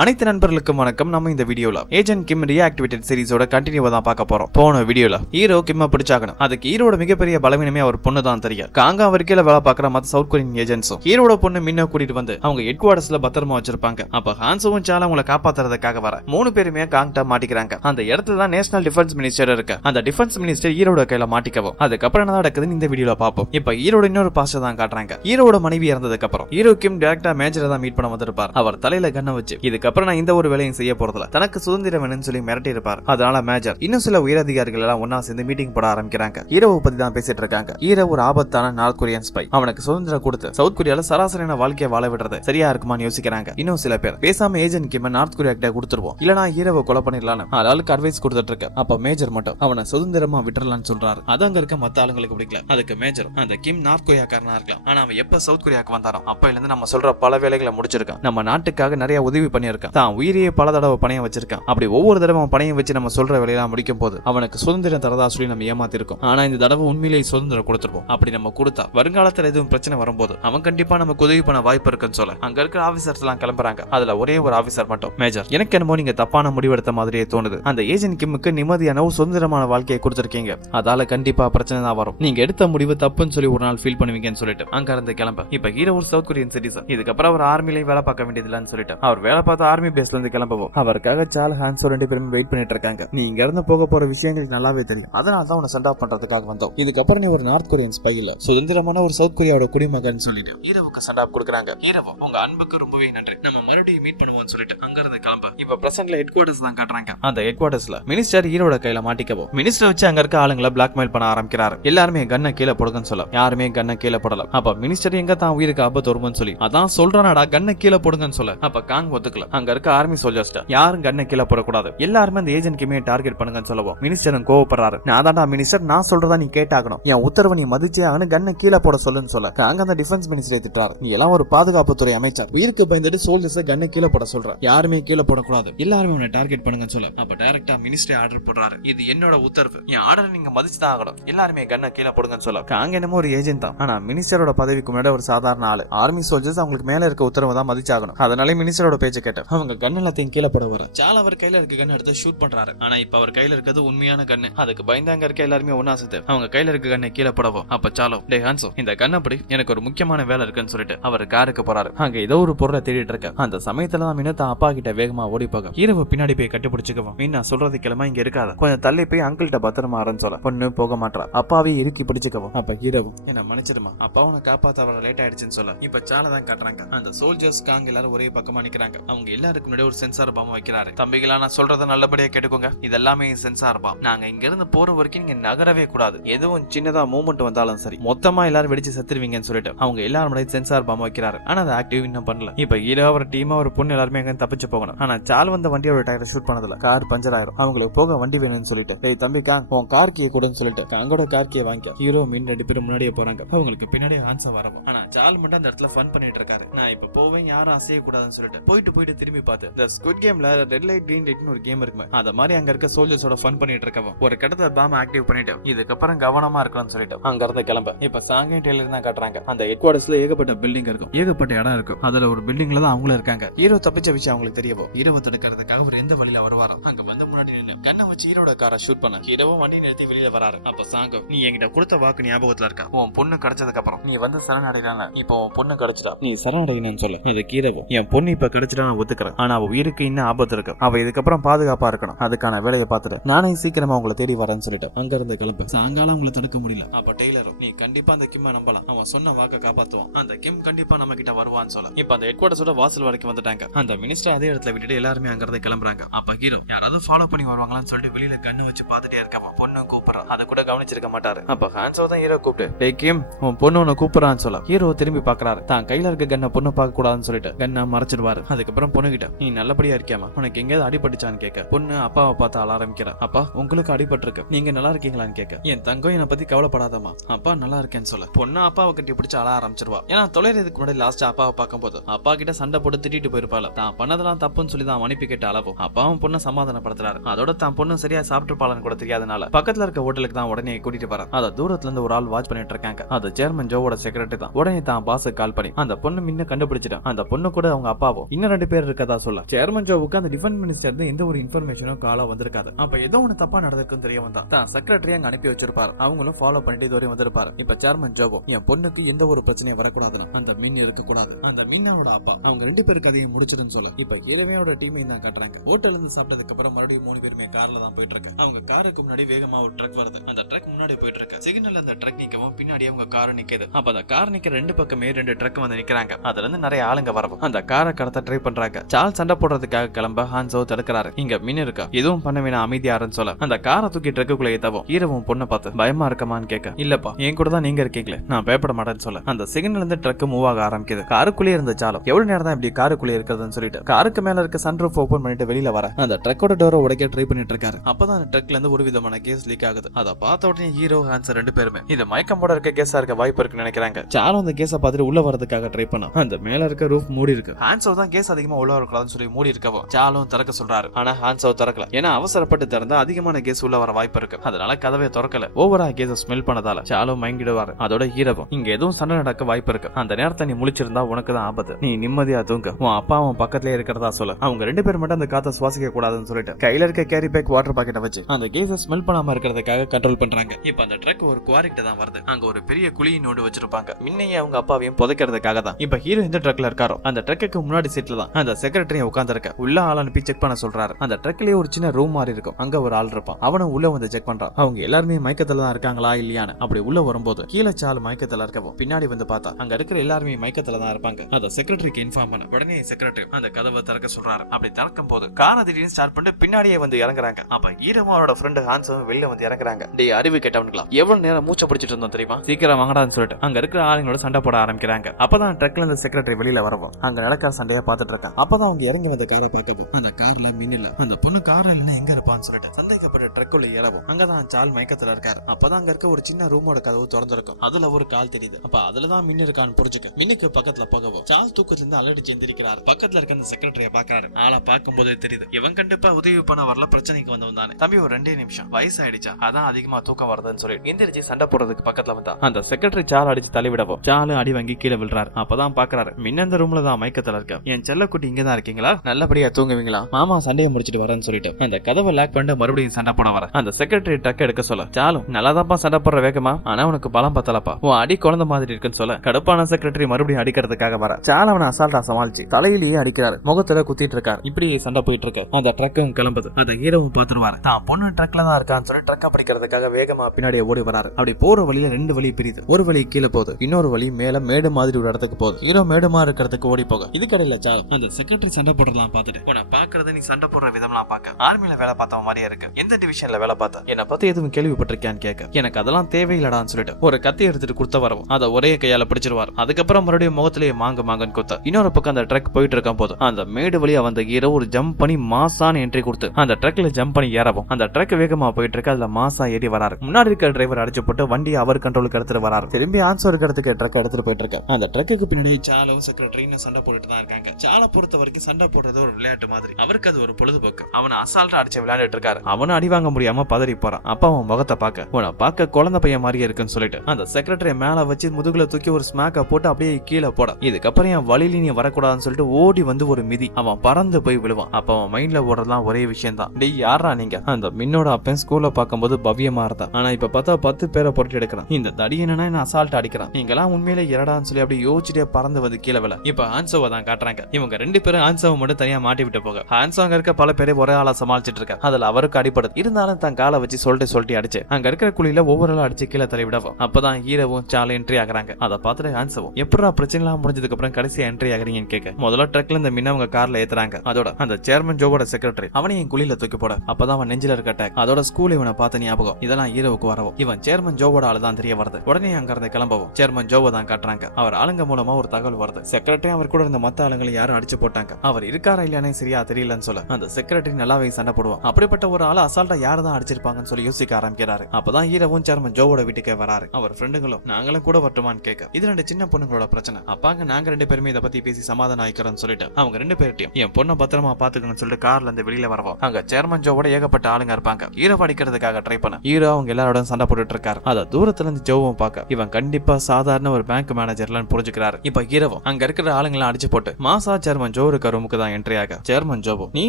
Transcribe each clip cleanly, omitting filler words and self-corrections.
அனைத்து நண்பர்களுக்கும் வணக்கம். நம்ம இந்த வீடியோல ஏஜென்ட் கிம் ரீஆக்டிவேட்டட் சீரிஸோட கண்டினியூவா தான் பார்க்க போறோம். போன வீடியோல ஹீரோ கிம்ம பிடிச்சாகணும். அதுக்கு ஹீரோட மிகப்பெரிய பலவீனமே அவர் பொண்ணு தான் தெரியும். காங்கா வரைக்கும் வேலை பார்க்குற மற்ற சவுத் கொரியன் ஏஜென்ட்ஸும் ஹீரோட பொண்ணு மின்ன கூட்டிட்டு வந்து அவங்க ஹெட் குவார்டர்ஸ்ல பத்திரமா வச்சிருப்பாங்க. அப்ப ஹான்சோவும் சால அவங்களை காப்பாத்துறதுக்காக வர 3 பேருமே காங்டா மாட்டிக்கிறாங்க. அந்த இடத்துல தான் நேஷனல் டிஃபென்ஸ் மினிஸ்டர் இருக்கு. அந்த டிஃபென்ஸ் மினிஸ்டர் ஹீரோட கையில மாட்டிக்கவும் அதுக்கப்புறம் என்ன நடக்குதுன்னு இந்த வீடியோல பார்ப்போம். இப்ப ஹீரோட இன்னொரு பாஸ்டர் தான் காட்டுறாங்க. ஹீரோட மனைவி இறந்ததுக்கு அப்புறம் ஹீரோ கிம் டைரக்டா மேஜரை தான் மீட் பண்ண வந்திருப்பார். அவர் தலையில கண்ணை வச்சு இதுக்கப்புறம் நான் இந்த ஒரு வேலையும் செய்ய போறதுல தனக்கு சுதந்திரம் வேணும்னு சொல்லி மிரட்டி இருப்பார். அதனால மேஜர் இன்னும் சில உயரதிகாரிகள் எல்லாம் ஒன்னா சேர்ந்து மீட்டிங் போட ஆரம்பிக்கிறாங்க. ஹீரோவை பத்தி தான் பேசிட்டு இருக்காங்க. ஹீரோ ஒரு ஆபத்தான நார்த் கொரியன் ஸ்பை. அவனுக்கு சுதந்திரம் கொடுத்து சவுத் கொரியால சராசரியான வாழ்க்கையை வாழ விடுறது சரியா இருக்குமான்னு யோசிக்கிறாங்க. இன்னும் சில பேர் பேசாம ஏஜென்ட் கிம் நார்த் கொரியா கிட்ட கொடுத்துருவோம், இல்லனா ஹீரோவை கொலை பண்ணிடலான்னு ஆளுக்கு அட்வைஸ் கொடுத்துட்டு இருக்க. அப்ப மேஜர் மட்டும் அவனை சுதந்திரமா விட்டுறலாம்னு சொல்றாரு. அது அங்க இருக்க மத்த ஆளுங்களுக்கு பிடிக்கல. அதுக்கு மேஜர் அந்த கிம் நார்த் கொரியா காரனா இருக்கலாம், ஆனா அவன் எப்ப சவுத் கொரியாக்கு வந்தாரோ அப்பையில இருந்து நம்ம சொல்ற பல வேலைகளை முடிச்சிருக்கான். நம்ம நாட்டுக்காக நிறைய உதவி பண்ணியிருக்கான். தான் உயிரியே பல தடவை பணையம் வச்சிருக்கான். அப்படி ஒவ்வொரு தடவை பணையம் வச்சு நம்ம சொல்ற வேலையெல்லாம் முடிக்கும் போது அவனுக்கு சுதந்திரம் தரதா சொல்லி நம்ம ஏமாத்திருக்கோம். ஆனா இந்த தடவை உண்மையிலேயே சுதந்திரம் கொடுத்துருவோம். அப்படி நம்ம கொடுத்தா வருங்காலத்துல எதுவும் பிரச்சனை வரும்போது அவன் கண்டிப்பா நமக்கு உதவி பண்ண வாய்ப்பு இருக்குன்னு சொல்ல அங்க இருக்கிற ஆபீசர்ஸ் எல்லாம் கிளம்புறாங்க. அதுல ஒரே ஒரு ஆபீசர் மட்டும் மேஜர், எனக்கு என்னமோ நீங்க தப்பான முடிவெடுத்த மாதிரியே தோணுது. அந்த ஏஜென்ட் கிம்முக்கு நிம்மதியான சுதந்திரமான வாழ்க்கையை கொடுத்திருக்கீங்க, அதால கண்டிப்பா பிரச்சனை தான் வரும். நீங்க எடுத்த முடிவு தப்புன்னு சொல்லி ஒரு நாள் ஃபீல் பண்ணுவீங்கன்னு சொல்லிட்டு அங்க இருந்து கிளம்ப. இப்ப ஹீரோ ஒரு சவுத் கொரியன் சிட்டிசன். இதுக்கப்புறம் அவர் ஆர்மியில வேலை பார்க்க வேண்டியதில்லைன்னு சொல்லிட்டு அவர் வேலை பார்த்த ஆர்மி பேஸ்ல இருந்து கிளம்பவும் அவருக்காக சால் ஹான்சோ 2 பேரும் வெயிட் பண்ணிட்டு இருக்காங்க. நீ இங்க இருந்து போக போற விஷயங்களுக்கு நல்லாவே தெரியும், அதனால தான் உன்னை சென்ட் ஆஃப் பண்றதுக்காக வந்தோம். இதுக்கப்புறம் நீ ஒரு நார்த் கொரியன் ஸ்பை இல்ல, சுதந்திரமான ஒரு சவுத் கொரியாவோட குடிமகன் சொல்லிட்டு ஹீரோவுக்கு சென்ட் ஆஃப் கொடுக்குறாங்க. ஹீரோவோ உங்க அன்புக்கு ரொம்பவே நன்றி, நம்ம மறுபடியும் மீட் பண்ணுவோம்னு சொல்லிட்டு அங்க இருந்து கிளம்ப. இப்ப பிரசன்ட்ல ஹெட் குவார்டர்ஸ் தான் காட்டுறாங்க. அந்த ஹெட் குவார்டர்ஸ்ல மினிஸ்டர் ஹீரோட கையில மாட்டிக்கவும் மினிஸ்டர் வச்சு அங்க இருக்க ஆளுங்களை பிளாக்மெயில் பண்ண ஆரம்பிக்கிறாரு. எல்லாருமே கண்ணை கீழே போடுங்கன்னு சொல்ல யாருமே கண்ணை கீழே போடல. அப்ப மினிஸ்டர் எங்க தான் உயிருக்கு ஆபத்து வரும்னு சொல்லி அதான் சொல்றானடா கண்ணை கீழே போடுங்கன்னு சொல்ல அப்ப காங் ஒத்துக்கல. அங்க இருக்க ஆர்மி சோல்ஜர்ஸ் யாரும் கண்ணை கீழே போடக்கூடாது, எல்லாருமே அந்த ஏஜென்ட் கிமே டார்கெட் பண்ணுங்கன்னு சொல்லவும் மினிஸ்டரும் கோவப்படுறாரு. நான் தான்டா மினிஸ்டர், நான் சொல்றதா நீ கேட்டாகணும், என் உத்தரவை நீ மதிச்சே ஆகணும், கண்ணை கீழே போட சொல்லுன்னு சொல்ல அங்க அந்த டிஃபென்ஸ் மினிஸ்டரை திட்டாரு. நீ எல்லாம் ஒரு பாதுகாப்புத்துறை அமைச்சர், உயிருக்கு பயந்துட்டு சோல்ஜர்ஸ் கண்ணை கீழே போட சொல்ற, யாருமே கீழே போடக்கூடாது, எல்லாருமே உன்னை டார்கெட் பண்ணுங்கன்னு சொல்ல அப்ப டைரக்டா மினிஸ்டர் ஆர்டர் போடுறாரு. இது என்னோட உத்தரவு, என் ஆர்டரை நீங்க மதிச்சுதான் ஆகணும், எல்லாருமே கண்ணை கீழே போடுங்கன்னு சொல்ல அங்க என்னமோ ஒரு ஏஜென்ட் தான், ஆனா மினிஸ்டரோட பதவிக்கு முன்னாடி ஒரு சாதாரண ஆளு. ஆர்மி சோல்ஜர்ஸ் அவங்களுக்கு மேல இருக்க உத்தரவு தான் மதிச்சாகணும். அதனால மினிஸ்டரோட பேச்சை கேட்ட அவங்க கண் எல்லாத்தையும் கீழே போட வர சால அவர் கையில இருக்க கண்ணை எடுத்து ஷூட் பண்றாரு. ஆனா இப்ப அவர் கையில இருக்கிறது உண்மையான கண்ணு. அதுக்கு பயந்தாங்க இருக்க எல்லாருமே ஒன்னா சேர்த்து அவங்க கையில இருக்க கண்ணை கீழே போடவும் அப்ப சாலோ டே ஹான்சோ இந்த கண்ணப்படி எனக்கு ஒரு முக்கியமான வேலை இருக்குன்னு சொல்லிட்டு அவர் காருக்கு போறாரு. அங்க ஏதோ ஒரு பொருளை தேடிட்டு இருக்க. அந்த சமயத்துல தான் மினத்தா அப்பா கிட்ட வேகமா ஓடி போக ஹீரோவை பின்னாடி போய் கட்டிப்பிடிச்சுக்கவும் மீனா சொல்றது கிளம்ப இங்க இருக்காத, கொஞ்சம் தள்ளி போய் அங்கிள்கிட்ட பத்திரமா ஆரன்னு சொல்ல பொண்ணு போக மாட்டா. அப்பாவே இறுக்கி பிடிச்சுக்கவும் அப்ப ஹீரோவும் என்ன மன்னிச்சிடுமா, அப்பா உன காப்பாத்த அவரை லேட் ஆயிடுச்சுன்னு சொல்ல இப்ப சால தான் காட்டுறாங்க. அந்த சோல்ஜர்ஸ் காங் எல்லாரும் ஒரே பக்கமா நிக்கிறாங்க. அவங்க எல்லாருக்கும் முன்னாடி ஒரு சென்சார் பாம் வைக்கிறாரு. தம்பிகளா நான் சொல்றத நல்லபடியா கேட்டுக்கோங்க, இதெல்லாமே சென்சார் பாம். நாங்க இங்க இருந்து போற வரைக்கும் நீங்க நகரவே கூடாது, எதுவும் சின்னதா மூவ்மெண்ட் வந்தாலும் சரி மொத்தமா எல்லாரும் வெடிச்சு செத்துருவீங்கன்னு சொல்லிட்டு அவங்க எல்லாரும் முன்னாடி சென்சார் பாம் வைக்கிறாரு. ஆனா அதை ஆக்டிவ் இன்னும் பண்ணல. இப்ப ஹீரோ அவர் டீமா ஒரு பொண்ணு எல்லாருமே அங்க தப்பிச்சு போகணும். ஆனா சால் வந்த வண்டியோட டயரை ஷூட் பண்ணதுல கார் பஞ்சர் ஆயிரும். அவங்களுக்கு போக வண்டி வேணும்னு சொல்லிட்டு டேய் தம்பி காங் உன் கார் கீயை கொடுன்னு சொல்லிட்டு காங்கோட கார் கீயை வாங்கிக்க. ஹீரோ மீன் 2 பேரும் முன்னாடியே போறாங்க. அவங்களுக்கு பின்னாடியே ஹான்சா வரவும் ஆனா சால் மட்டும் அந்த இடத்துல ஃபன் பண்ணிட்டு இருக்காரு. நான் இப்ப போவேன், யாரும் அசைய கூடாதுன்னு சொல்லிட்டு போயிட்டு திரும்பி பார்த்து இந்த ஸ்குவிட் கேம்ல ரெட் லைட் கிரீன் லைட்னு ஒரு கேம் இருக்கு, அத மாதிரி அங்க இருக்க சோல்ஜர்ஸோட ஃபன் பண்ணிட்டு இருக்கவும் ஒரு கடத்த பாம் ஆக்டிவ் பண்ணிட்டு இதுக்கப்புறம் கவனமா இருக்கணும்னு சொல்லிட்டு அங்க இருந்து கிளம்ப. இப்ப சாங்கை டெய்லர் தான் காட்டுறாங்க. அந்த ஹெட் குவார்டர்ஸ்ல ஏகப்பட்ட பில்டிங் இருக்கும், ஏகப்பட்ட இடம் இருக்கும். அதுல ஒரு பில்டிங்ல தான் அவங்களும் இருக்காங்க. ஹீரோ தப்பிச்ச விஷயம் அவங்களுக்கு தெரியவோ ஹீரோவை தடுக்கிறதுக்காக அவர் எந்த வழியில வருவாரோ அங்க வந்து முன்னாடி நின்று கண்ணை வச்சு ஹீரோட காரை ஷூட் பண்ண ஹீரோவும் வண்டி நிறுத்தி வெளியில வராரு. அப்ப சாங்கோ நீ என்கிட்ட கொடுத்த வாக்கு ஞாபகத்துல இருக்கா, உன் பொண்ணு கிடைச்சதுக்கு அப்புறம் நீ வந்து சரணடைறான, இப்போ உன் பொண்ணு கிடைச்சிட்டா நீ சரணடையணும்னு சொல்ல அது ஹீரோவும் என் பொண்ணு இப்ப கிடைச்சிட்டா நான் ஒத்துக்கிறேன், ஆனா அவ உயிருக்கு இன்னும் ஆபத்து இருக்கு, அவ இதுக்கப்புறம் பாதுகாப்பா இருக்கணும், அதுக்கான வேலையை பார்த்துட்டு நானே சீக்கிரமா உங்களை தேடி வரேன்னு சொல்லிட்டு அங்க இருந்து கிளம்பு. சாயங்காலம் உங்களை தடுக்க முடியல. அப்ப டெய்லரும் நீ கண்டிப்பா அந்த கிம்ம நம்பலாம், அவன் சொன்ன வாக்க காப்பாத்துவான், அந்த கிம் கண்டிப்பா நம்ம கிட்ட வருவான்னு சொல்ல இப்ப அந்த ஹெட் குவார்டர்ஸோட வாசல் வரைக்கும் வந்துட்டாங்க. அந்த மினிஸ்டர் அதே இடத்துல விட்டுட்டு எல்லாருமே அங்க இருந்து கிளம்புறாங்க. அப்ப ஹீரோ யாராவது ஃபாலோ பண்ணி வருவாங்களான்னு சொல்லிட்டு வெளியில கண்ணு வச்சு பாத்துட்டே இருக்கான். பொண்ணு கூப்பிடுறான், அதை கூட கவனிச்சிருக்க மாட்டாரு. அப்ப ஹான்சோ தான் ஹீரோ கூப்பிட்டு டேய் கிம் உன் பொண்ணு உன்னை கூப்பிடுறான்னு சொல்ல ஹீரோ திரும்பி பாக்குறாரு. தான் கையில இருக்க கண்ணை பொண்ணு பார்க்க கூடாதுன்னு சொல்லிட்டு கண்ணை மறைச்சிடுவாரு. அதுக்கப்புறம் பொண்ணு கிட்ட நீ நல்லபடியா இருக்கியாமா, உனக்கு எங்கேயாவது அடிபட்டுச்சான்னு கேட்க பொண்ணு அப்பாவை பார்த்து அழ ஆரம்பிக்கிறா. அப்பா உங்களுக்கு அடிபட்டிருக்கு, நீங்க நல்லா இருக்கீங்களான்னு கேட்க என் தங்கம் என்னை பத்தி கவலைப்படாதமா, அப்பா நல்லா இருக்கேன்னு சொல்ல பொண்ணு அப்பாவை கட்டி பிடிச்சு அழ ஆரம்பிச்சிருவா. ஏன்னா தொலைறதுக்கு முன்னாடி லாஸ்ட் அப்பாவை பார்க்கும் போது அப்பா கிட்ட சண்டை போட்டு திட்டிட்டு போயிருப்பாள். தான் பண்ணதெல்லாம் தப்புன்னு சொல்லி தான் மன்னிப்பு கேட்டு அளவும் அப்பாவும் பொண்ணை சமாதானப்படுத்துறாரு. அதோட தான் பொண்ணு சரியா சாப்பிட்டு பாலன்னு கூட தெரியாதனால பக்கத்துல இருக்க ஹோட்டலுக்கு தான் உடனே கூட்டிட்டு வர. அதை தூரத்துல இருந்து ஒரு ஆள் வாட்ச் பண்ணிட்டு இருக்காங்க. அது சேர்மன் ஜோவோட செக்ரட்டரி தான். உடனே தான் பாஸுக்கு கால் பண்ணி அந்த பொண்ணு முன்ன கண்டுபிடிச்சிட்டான். அந்த பொண்ணு கூட அவங்க அப்பாவோ இன்னும் 2 பேர் பேர் இருக்கதா சொல்ல சேர்மன் ஜோவுக்கு அந்த டிஃபென்ஸ் மினிஸ்டர் எந்த ஒரு இன்ஃபர்மேஷனும் காலா வந்திருக்காது. அப்ப ஏதோ ஒன்னு தப்பா நடந்திருக்குன்னு தெரிய வந்தா தான் செக்ரட்டரி அங்க அனுப்பி வச்சிருப்பாரு. அவங்களும் ஃபாலோ பண்ணிட்டு இதுவரை வந்திருப்பாரு. இப்ப சேர்மன் ஜோவோ என் பொண்ணுக்கு எந்த ஒரு பிரச்சனையும் வரக்கூடாதுன்னு அந்த மின் இருக்க கூடாது, அந்த மின்னோட அப்பா அவங்க 2 பேருக்கு அதையும் முடிச்சிடுன்னு சொல்ல இப்ப ஹீரோவோட டீமை தான் காட்டுறாங்க. ஹோட்டல்ல இருந்து சாப்பிட்டதுக்கு அப்புறம் மறுபடியும் 3 பேருமே கார்ல தான் போயிட்டு இருக்கு. அவங்க காருக்கு முன்னாடி வேகமா ஒரு ட்ரக் வருது. அந்த ட்ரக் முன்னாடி போயிட்டு இருக்கு. சிக்னல் அந்த ட்ரக் நிக்கவும் பின்னாடி அவங்க கார் நிக்குது. அப்ப அந்த கார் நிக்கிற 2 பக்கமே 2 ட்ரக் வந்து நிக்கிறாங்க. அதுல இருந்து நிறைய ஆளுங்க வரவும் அந்த காரை கடத்த ட்ரை பண்றாங்க. சார்ல்ஸ் சண்டை போடுறதுக்காக கிளம்ப ஹான்சோ தடுக்கிறாரு. இங்க மின் இருக்கா எதுவும் பண்ண வேணா அமைதியாருன்னு சொல்ல அந்த காரை தூக்கி ட்ரக்குள்ள ஏத்தவும் ஹீரோவும் பொண்ணை பார்த்து பயமா இருக்கமான்னு கேட்க இல்லப்பா என் கூட தான் நீங்க இருக்கீங்களே நான் பயப்பட மாட்டேன்னு சொல்ல அந்த சிக்னல் இருந்து ட்ரக் மூவ் ஆக ஆரம்பிக்குது. காருக்குள்ளே இருந்த சாலம் எவ்வளவு நேரம் தான் இப்படி காருக்குள்ளே இருக்கிறதுன்னு சொல்லிட்டு காருக்கு மேல இருக்க சன்ரூஃப் ஓபன் பண்ணிட்டு வெளியில வர அந்த ட்ரக்கோட டோரை உடைக்க ட்ரை பண்ணிட்டு இருக்காரு. அப்பதான் அந்த ட்ரக்ல இருந்து ஒரு விதமான கேஸ் லீக் ஆகுது. அதை பார்த்த உடனே ஹீரோ ஹான்சர் 2 பேருமே இது மயக்கம் போட இருக்க கேஸா இருக்க வாய்ப்பு இருக்குன்னு நினைக்கிறாங்க. சாலம் அந்த கேஸை பார்த்துட்டு உள்ள வரதுக்காக ட்ரை பண்ணா அந்த மேல இருக்க ரூஃப் மூடி இருக்கு. ஹான்சோ தான் கேஸ் அதிகமா உள்ள வரக்கூடாதுன்னு சொல்லி மூடி இருக்கவும் சாலும் திறக்க சொல்றாரு. ஆனா ஹான்சோ திறக்கல. ஏன்னா அவசரப்பட்டு திறந்தா அதிகமான கேஸ் உள்ள வர வாய்ப்பு இருக்கு. அதனால கதவை திறக்கல. ஓவரா கேஸ ஸ்மெல் பண்ணதால சாலும் மயங்கிடுவாரு. அதோட ஹீரோவும் இங்க எதுவும் சண்டை நடக்க வாய்ப்பு இருக்கு. அந்த நேரத்தை நீ முழிச்சிருந்தா உனக்கு தான் ஆபத்து. நீ நிம்மதியா தூங்க. உன் அப்பா அவன் பக்கத்துல இருக்கிறதா சொல்ல அவங்க 2 பேர் மட்டும் அந்த காத்த சுவாசிக்க கூடாதுன்னு சொல்லிட்டு கையில இருக்க கேரி பேக் வாட்டர் பாக்கெட்டை வச்சு அந்த கேஸ ஸ்மெல் பண்ணாம இருக்கிறதுக்காக கண்ட்ரோல் பண்றாங்க. இப்ப அந்த ட்ரக் ஒரு குவாரிட்ட தான் வருது. அங்க ஒரு பெரிய குழியை நோண்டு வச்சிருப்பாங்க. முன்னையே அவங்க அப்பாவையும் புதைக்கிறதுக்காக தான். இப்ப ஹீரோ இந்த ட்ரக்ல இருக்காரோ அந்த ட்ரக்குக்கு முன்னாடி சீட்ல தான் அந்த செக்ரட்டரி உட்கார்ந்து இருக்க. உள்ள ஆள் அனுப்பி செக் பண்ண சொல்றாரு. அந்த ட்ரக்லயே ஒரு சின்ன ரூம் மாதிரி இருக்கும். அங்க ஒரு ஆள் இருப்பான். அவனும் உள்ள வந்து செக் பண்றான். அவங்க எல்லாருமே மயக்கத்துல தான் இருக்காங்களா இல்லையான்னு. அப்படி உள்ள வரும்போது கீழே சால் மயக்கத்துல இருக்கவும் பின்னாடி வந்து பார்த்தா அங்க இருக்கிற எல்லாருமே மயக்கத்துல தான் இருப்பாங்க. அத செக்ரட்டரிக்கு இன்ஃபார்ம் பண்ண உடனே செக்ரட்டரி அந்த கதவை திறக்க சொல்றாரு. அப்படி திறக்கும் போது காரை திடீர்னு ஸ்டார்ட் பண்ணிட்டு பின்னாடியே வந்து இறங்குறாங்க. அப்ப ஹீரோவும் அவரோட ஃப்ரெண்ட் ஹான்ஸும் வெளில வந்து இறங்குறாங்க. டேய் அறிவு கேட்டவனுங்களா எவ்வளவு நேரம் மூச்சை பிடிச்சிட்டு இருந்தோம் தெரியுமா, சீக்கிரம் வாங்கடான்னு சொல்லிட்டு அங்க இருக்கிற ஆளுங்களோட சண்டை போட ஆரம்பிக்கிறாங்க. அப்பதான் ட்ரக்ல இருந்து செக்ரட்டரி வெளியில வரவும் அங்க நடக்கிற சண்டையா பாத்துட்டு இருக்காங்க. அப்பதான் அவங்க இறங்கி வந்த காரை பார்க்கவும் அந்த கார்ல மின்னல அந்த பொண்ணு கார்ல இல்ல எங்க இருப்பான்னு சொல்லிட்டு சந்தேகப்பட்ட ட்ரக்குள்ள ஏறவும் அங்கதான் சால் மயக்கத்துல இருக்காரு. அப்பதான் அங்க இருக்க ஒரு சின்ன ரூமோட கதவு திறந்திருக்கும். அதுல ஒரு கால் தெரியுது. அப்ப அதுலதான் மின்னு இருக்கான்னு புரிஞ்சுக்க மின்னுக்கு பக்கத்துல போகவும் சால் தூக்கத்துல இருந்து அலடிச்சு எந்திரிக்கிறாரு. பக்கத்துல இருக்க அந்த செக்ரட்டரிய பாக்குறாரு. ஆளை பார்க்கும் போதே தெரியுது இவன் கண்டிப்பா உதவி பண்ண வரல, பிரச்சனைக்கு வந்து வந்தானே. தம்பி ஒரு 2 நிமிஷம் வயசாயிடுச்சா அதான் அதிகமா தூக்கம் வருதுன்னு சொல்லி எந்திரிச்சு சண்டை போடுறதுக்கு பக்கத்துல வந்தா அந்த செக்ரட்டரி சால் அடிச்சு தள்ளிவிடவும் சாலு அடி வாங்கி கீழே விழுறாரு. அப்பதான் பாக்குறாரு மின்ன இந்த ரூம்ல தான் மயக்கத்துல இருக்க. என் செல்லக்குட்டி இங்கதான் இருக்கீங்களா, நல்லபடியா தூங்குவீங்களா, மாமா சண்டையை முடிச்சிட்டு வரேன்னு சொல்லிட்டு அந்த கதவை லாக் பண்ணிட்டு மறுபடியும் சண்டை போட வர அந்த செக்ரட்டரி டக் எடுக்க சொல்ல சாலும் நல்லாதான்ப்பா சண்டை போடுற வேகமா, ஆனா உனக்கு பலம் பத்தலப்பா, உன் அடி குழந்தை மாதிரி இருக்குன்னு சொல்ல கடுப்பான செக்ரட்டரி மறுபடியும் அடிக்கிறதுக்காக வர சால் அவனை அசால்ட்டா சமாளிச்சு தலையிலேயே அடிக்கிறாரு. முகத்துல குத்திட்டு இருக்காரு. இப்படி சண்டை போயிட்டு இருக்கு. அந்த ட்ரக்கும் கிளம்புது. அந்த ஹீரோவும் பாத்துருவாரு. தான் பொண்ணு ட்ரக்ல தான் இருக்கான்னு சொல்லி ட்ரக்கா பிடிக்கிறதுக்காக வேகமா பின்னாடியே ஓடி வராரு. அப்படி போற வழியில 2 வழி பிரியுது. ஒரு வழி கீழே போகுது, இன்னொரு வழி மேல மேடு மாதிரி ஒரு இடத்துக்கு போகுது. ஹீரோ மேடுமா இருக்கிறதுக்கு ஓடி போக இதுக்கடையில சால் அந்த செக்ரட்டரி சண்டை போடலாம் பாத்துட்டு உன்னை பாக்குறது நீ சண்டை போடுற விதம்லாம் பாக்க ஆர்மில வேலை பார்த்த மாதிரியா இருக்கு, எந்த டிவிஷன்ல வேலை பார்த்த, என்ன பத்தி எதுவும் கேள்விப்பட்டிருக்கியான்னு கேட்க எனக்கு அதெல்லாம் தேவையில்லடான்னு சொல்லிட்டு ஒரு கத்தி எடுத்துட்டு கொடுத்த வரவும் அதை ஒரே கையால பிடிச்சிருவாரு. அதுக்கப்புறம் மறுபடியும் முகத்திலேயே மாங்கன்னு கொத்த இன்னொரு பக்கம் அந்த ட்ரக் போயிட்டு இருக்கும் போது அந்த மேடு வழியா வந்த ஹீரோ ஒரு ஜம்ப் பண்ணி மாசான என்ட்ரி கொடுத்து அந்த ட்ரக்ல ஜம்ப் பண்ணி ஏறவும் அந்த ட்ரக் வேகமா போயிட்டு இருக்கு. அதுல மாசா ஏறி வராரு. முன்னாடி இருக்கிற டிரைவர் அடிச்சு போட்டு வண்டி அவர் கண்ட்ரோலுக்கு எடுத்துட்டு வராரு. திரும்பி ஆன்சர் இருக்கிறதுக்கு ட்ரக் எடுத்துட்டு போயிட்டு இருக்கு. அந்த ட்ரக்குக்கு பின்னாடி சாலும் செக்ரட்டரின்னு சண்டை போட்டுட்டு தான் இருக்காங்க. சாலை பொறுத்த வரைக்கும் சண்டை போடுறது ஒரு விளையாட்டு மாதிரி, அவருக்கு அது ஒரு பொழுதுபோக்கு. அவனை அசால்ட்டா அடிச்சு விளையாண்டுட்டு இருக்காரு. அவனை அடி வாங்க முடியாம பதறி போறான். அப்ப அவன் முகத்தை பார்க்க உன பார்க்க குழந்தை பையன் மாதிரியே இருக்குன்னு சொல்லிட்டு அந்த செக்ரட்டரி மேல வச்சு முதுகுல தூக்கி ஒரு ஸ்மாக்க போட்டு அப்படியே கீழே போட இதுக்கப்புறம் என் வழியில நீ வரக்கூடாதுன்னு சொல்லிட்டு ஓடி வந்து ஒரு மிதி அவன் பறந்து போய் விழுவான். அப்ப அவன் மைண்ட்ல ஓடுறதுலாம் ஒரே விஷயம் தான், டேய் யாரா நீங்க, அந்த மின்னோட அப்பன் ஸ்கூல்ல பார்க்கும்போது பவ்யமா இருந்தா, ஆனா இப்ப பார்த்தா 10 பேரை புரட்டி எடுக்கிறான். இந்த தடி என்னன்னா என்ன அசால்ட் அடிக்கிறான், நீங்களாம் உண்மையிலே இரடான்னு சொல்லி அப்படி யோசிச்சுட்டே பறந்து வந்து கீழே விழ. இப்ப ஹான்சோவை தான் காட்டுறாங்க. இவங்க 2 பேரும் ஹான்சோவை மட்டும் தனியா மாட்டி விட்டு போக ஹான்சோ அங்க இருக்க பல பேரை ஒரே ஆளா சமாளிச்சிட்டு இருக்க. அதுல அவருக்கு அடிபடுது. இருந்தாலும் தன் காலை வச்சு சொல்லிட்டு அடிச்சு அங்க இருக்கிற குழியில ஒவ்வொரு ஆளா அடிச்சு கீழே தள்ளி விடவும் அப்பதான் ஹீரோவும் சால என்ட்ரி ஆகுறாங்க. அதை பார்த்துட்டு ஹான்சோவும் எப்படா பிரச்சனை எல்லாம் முடிஞ்சதுக்கு அப்புறம் கடைசி என்ட்ரி ஆகுறீங்கன்னு கேட்க முதல்ல ட்ரக்ல இந்த மின்ன அவங்க கார்ல ஏத்துறாங்க. அதோட அந்த சேர்மன் ஜோவோட செக்ரட்டரி அவனையும் குழியில தூக்கி போட அப்பதான் அவன் நெஞ்சில இருக்க அட்டாக். அதோட ஸ்கூல் இவனை பார்த்த ஞாபகம் இதெல்லாம் ஹீரோவுக்கு வரவும் இவன் சேர்மன் ஜோவோட ஆளு தான் தெரிய வருது. உடனே அங்க இருந்து கிளம்பவும் சேர்மன் ஜோவை தான் காட்டுறாங்க. அவர் ஆளுங்க மூலமா ஒரு தகவல் வருது. செக்ரட்டரி அவர் கூட இருந்த மத்த ஆளுங்களை யாரும் அடிச்சு போட்டாங்க. அவர் இருக்காரா இல்லையானே சரியா தெரியலன்னு சொல்ல அந்த செக்ரட்டரி நல்லாவே சண்டை போடுவான். அப்படிப்பட்ட ஒரு ஆளு அசால்ட்டா யாரு தான் அடிச்சிருப்பாங்கன்னு சொல்லி யோசிக்க ஆரம்பிக்கிறாரு. அப்பதான் ஹீரோவும் சேர்மன் ஜோவோட வீட்டுக்கே வராரு. அவர் ஃப்ரெண்டுங்களும் நாங்களும் கூட வரட்டுமான்னு கேட்க இது 2 சின்ன பொண்ணுங்களோட பிரச்சனை, அப்பாங்க நாங்க 2 பேருமே இதை பத்தி பேசி சமாதானம் ஆயிக்கிறோம்னு சொல்லிட்டு அவங்க 2 பேர்ட்டையும் என் பொண்ணை பத்திரமா பாத்துக்கணும்னு சொல்லிட்டு கார்ல இருந்து வெளியில வரவும் அங்க சேர்மன் ஜோவோட ஏகப்பட்ட ஆளுங்க இருப்பாங்க. ஹீரோ அடிக்கிறதுக்காக ட்ரை பண்ண ஹீரோ அவங்க எல்லாரோட சண்டை போட்டுட்டு இருக்காரு. அத தூரத்துல இருந்து ஜோவும் பார்க்க இவன் கண்டிப்பா சாதாரண ஒரு பேங்க் மேனேஜர்லன்னு புரிஞ்சுக்கிறாரு. இப்ப ஹீரோவும் அங்க இருக்கிற ஆளுங்களை அடிச்சு போட்டு மாசா சேர்மன் சேர்மன் ஜோ இருக்க ரூமுக்கு தான் என்ட்ரி ஆக சேர்மன் ஜோவோ நீ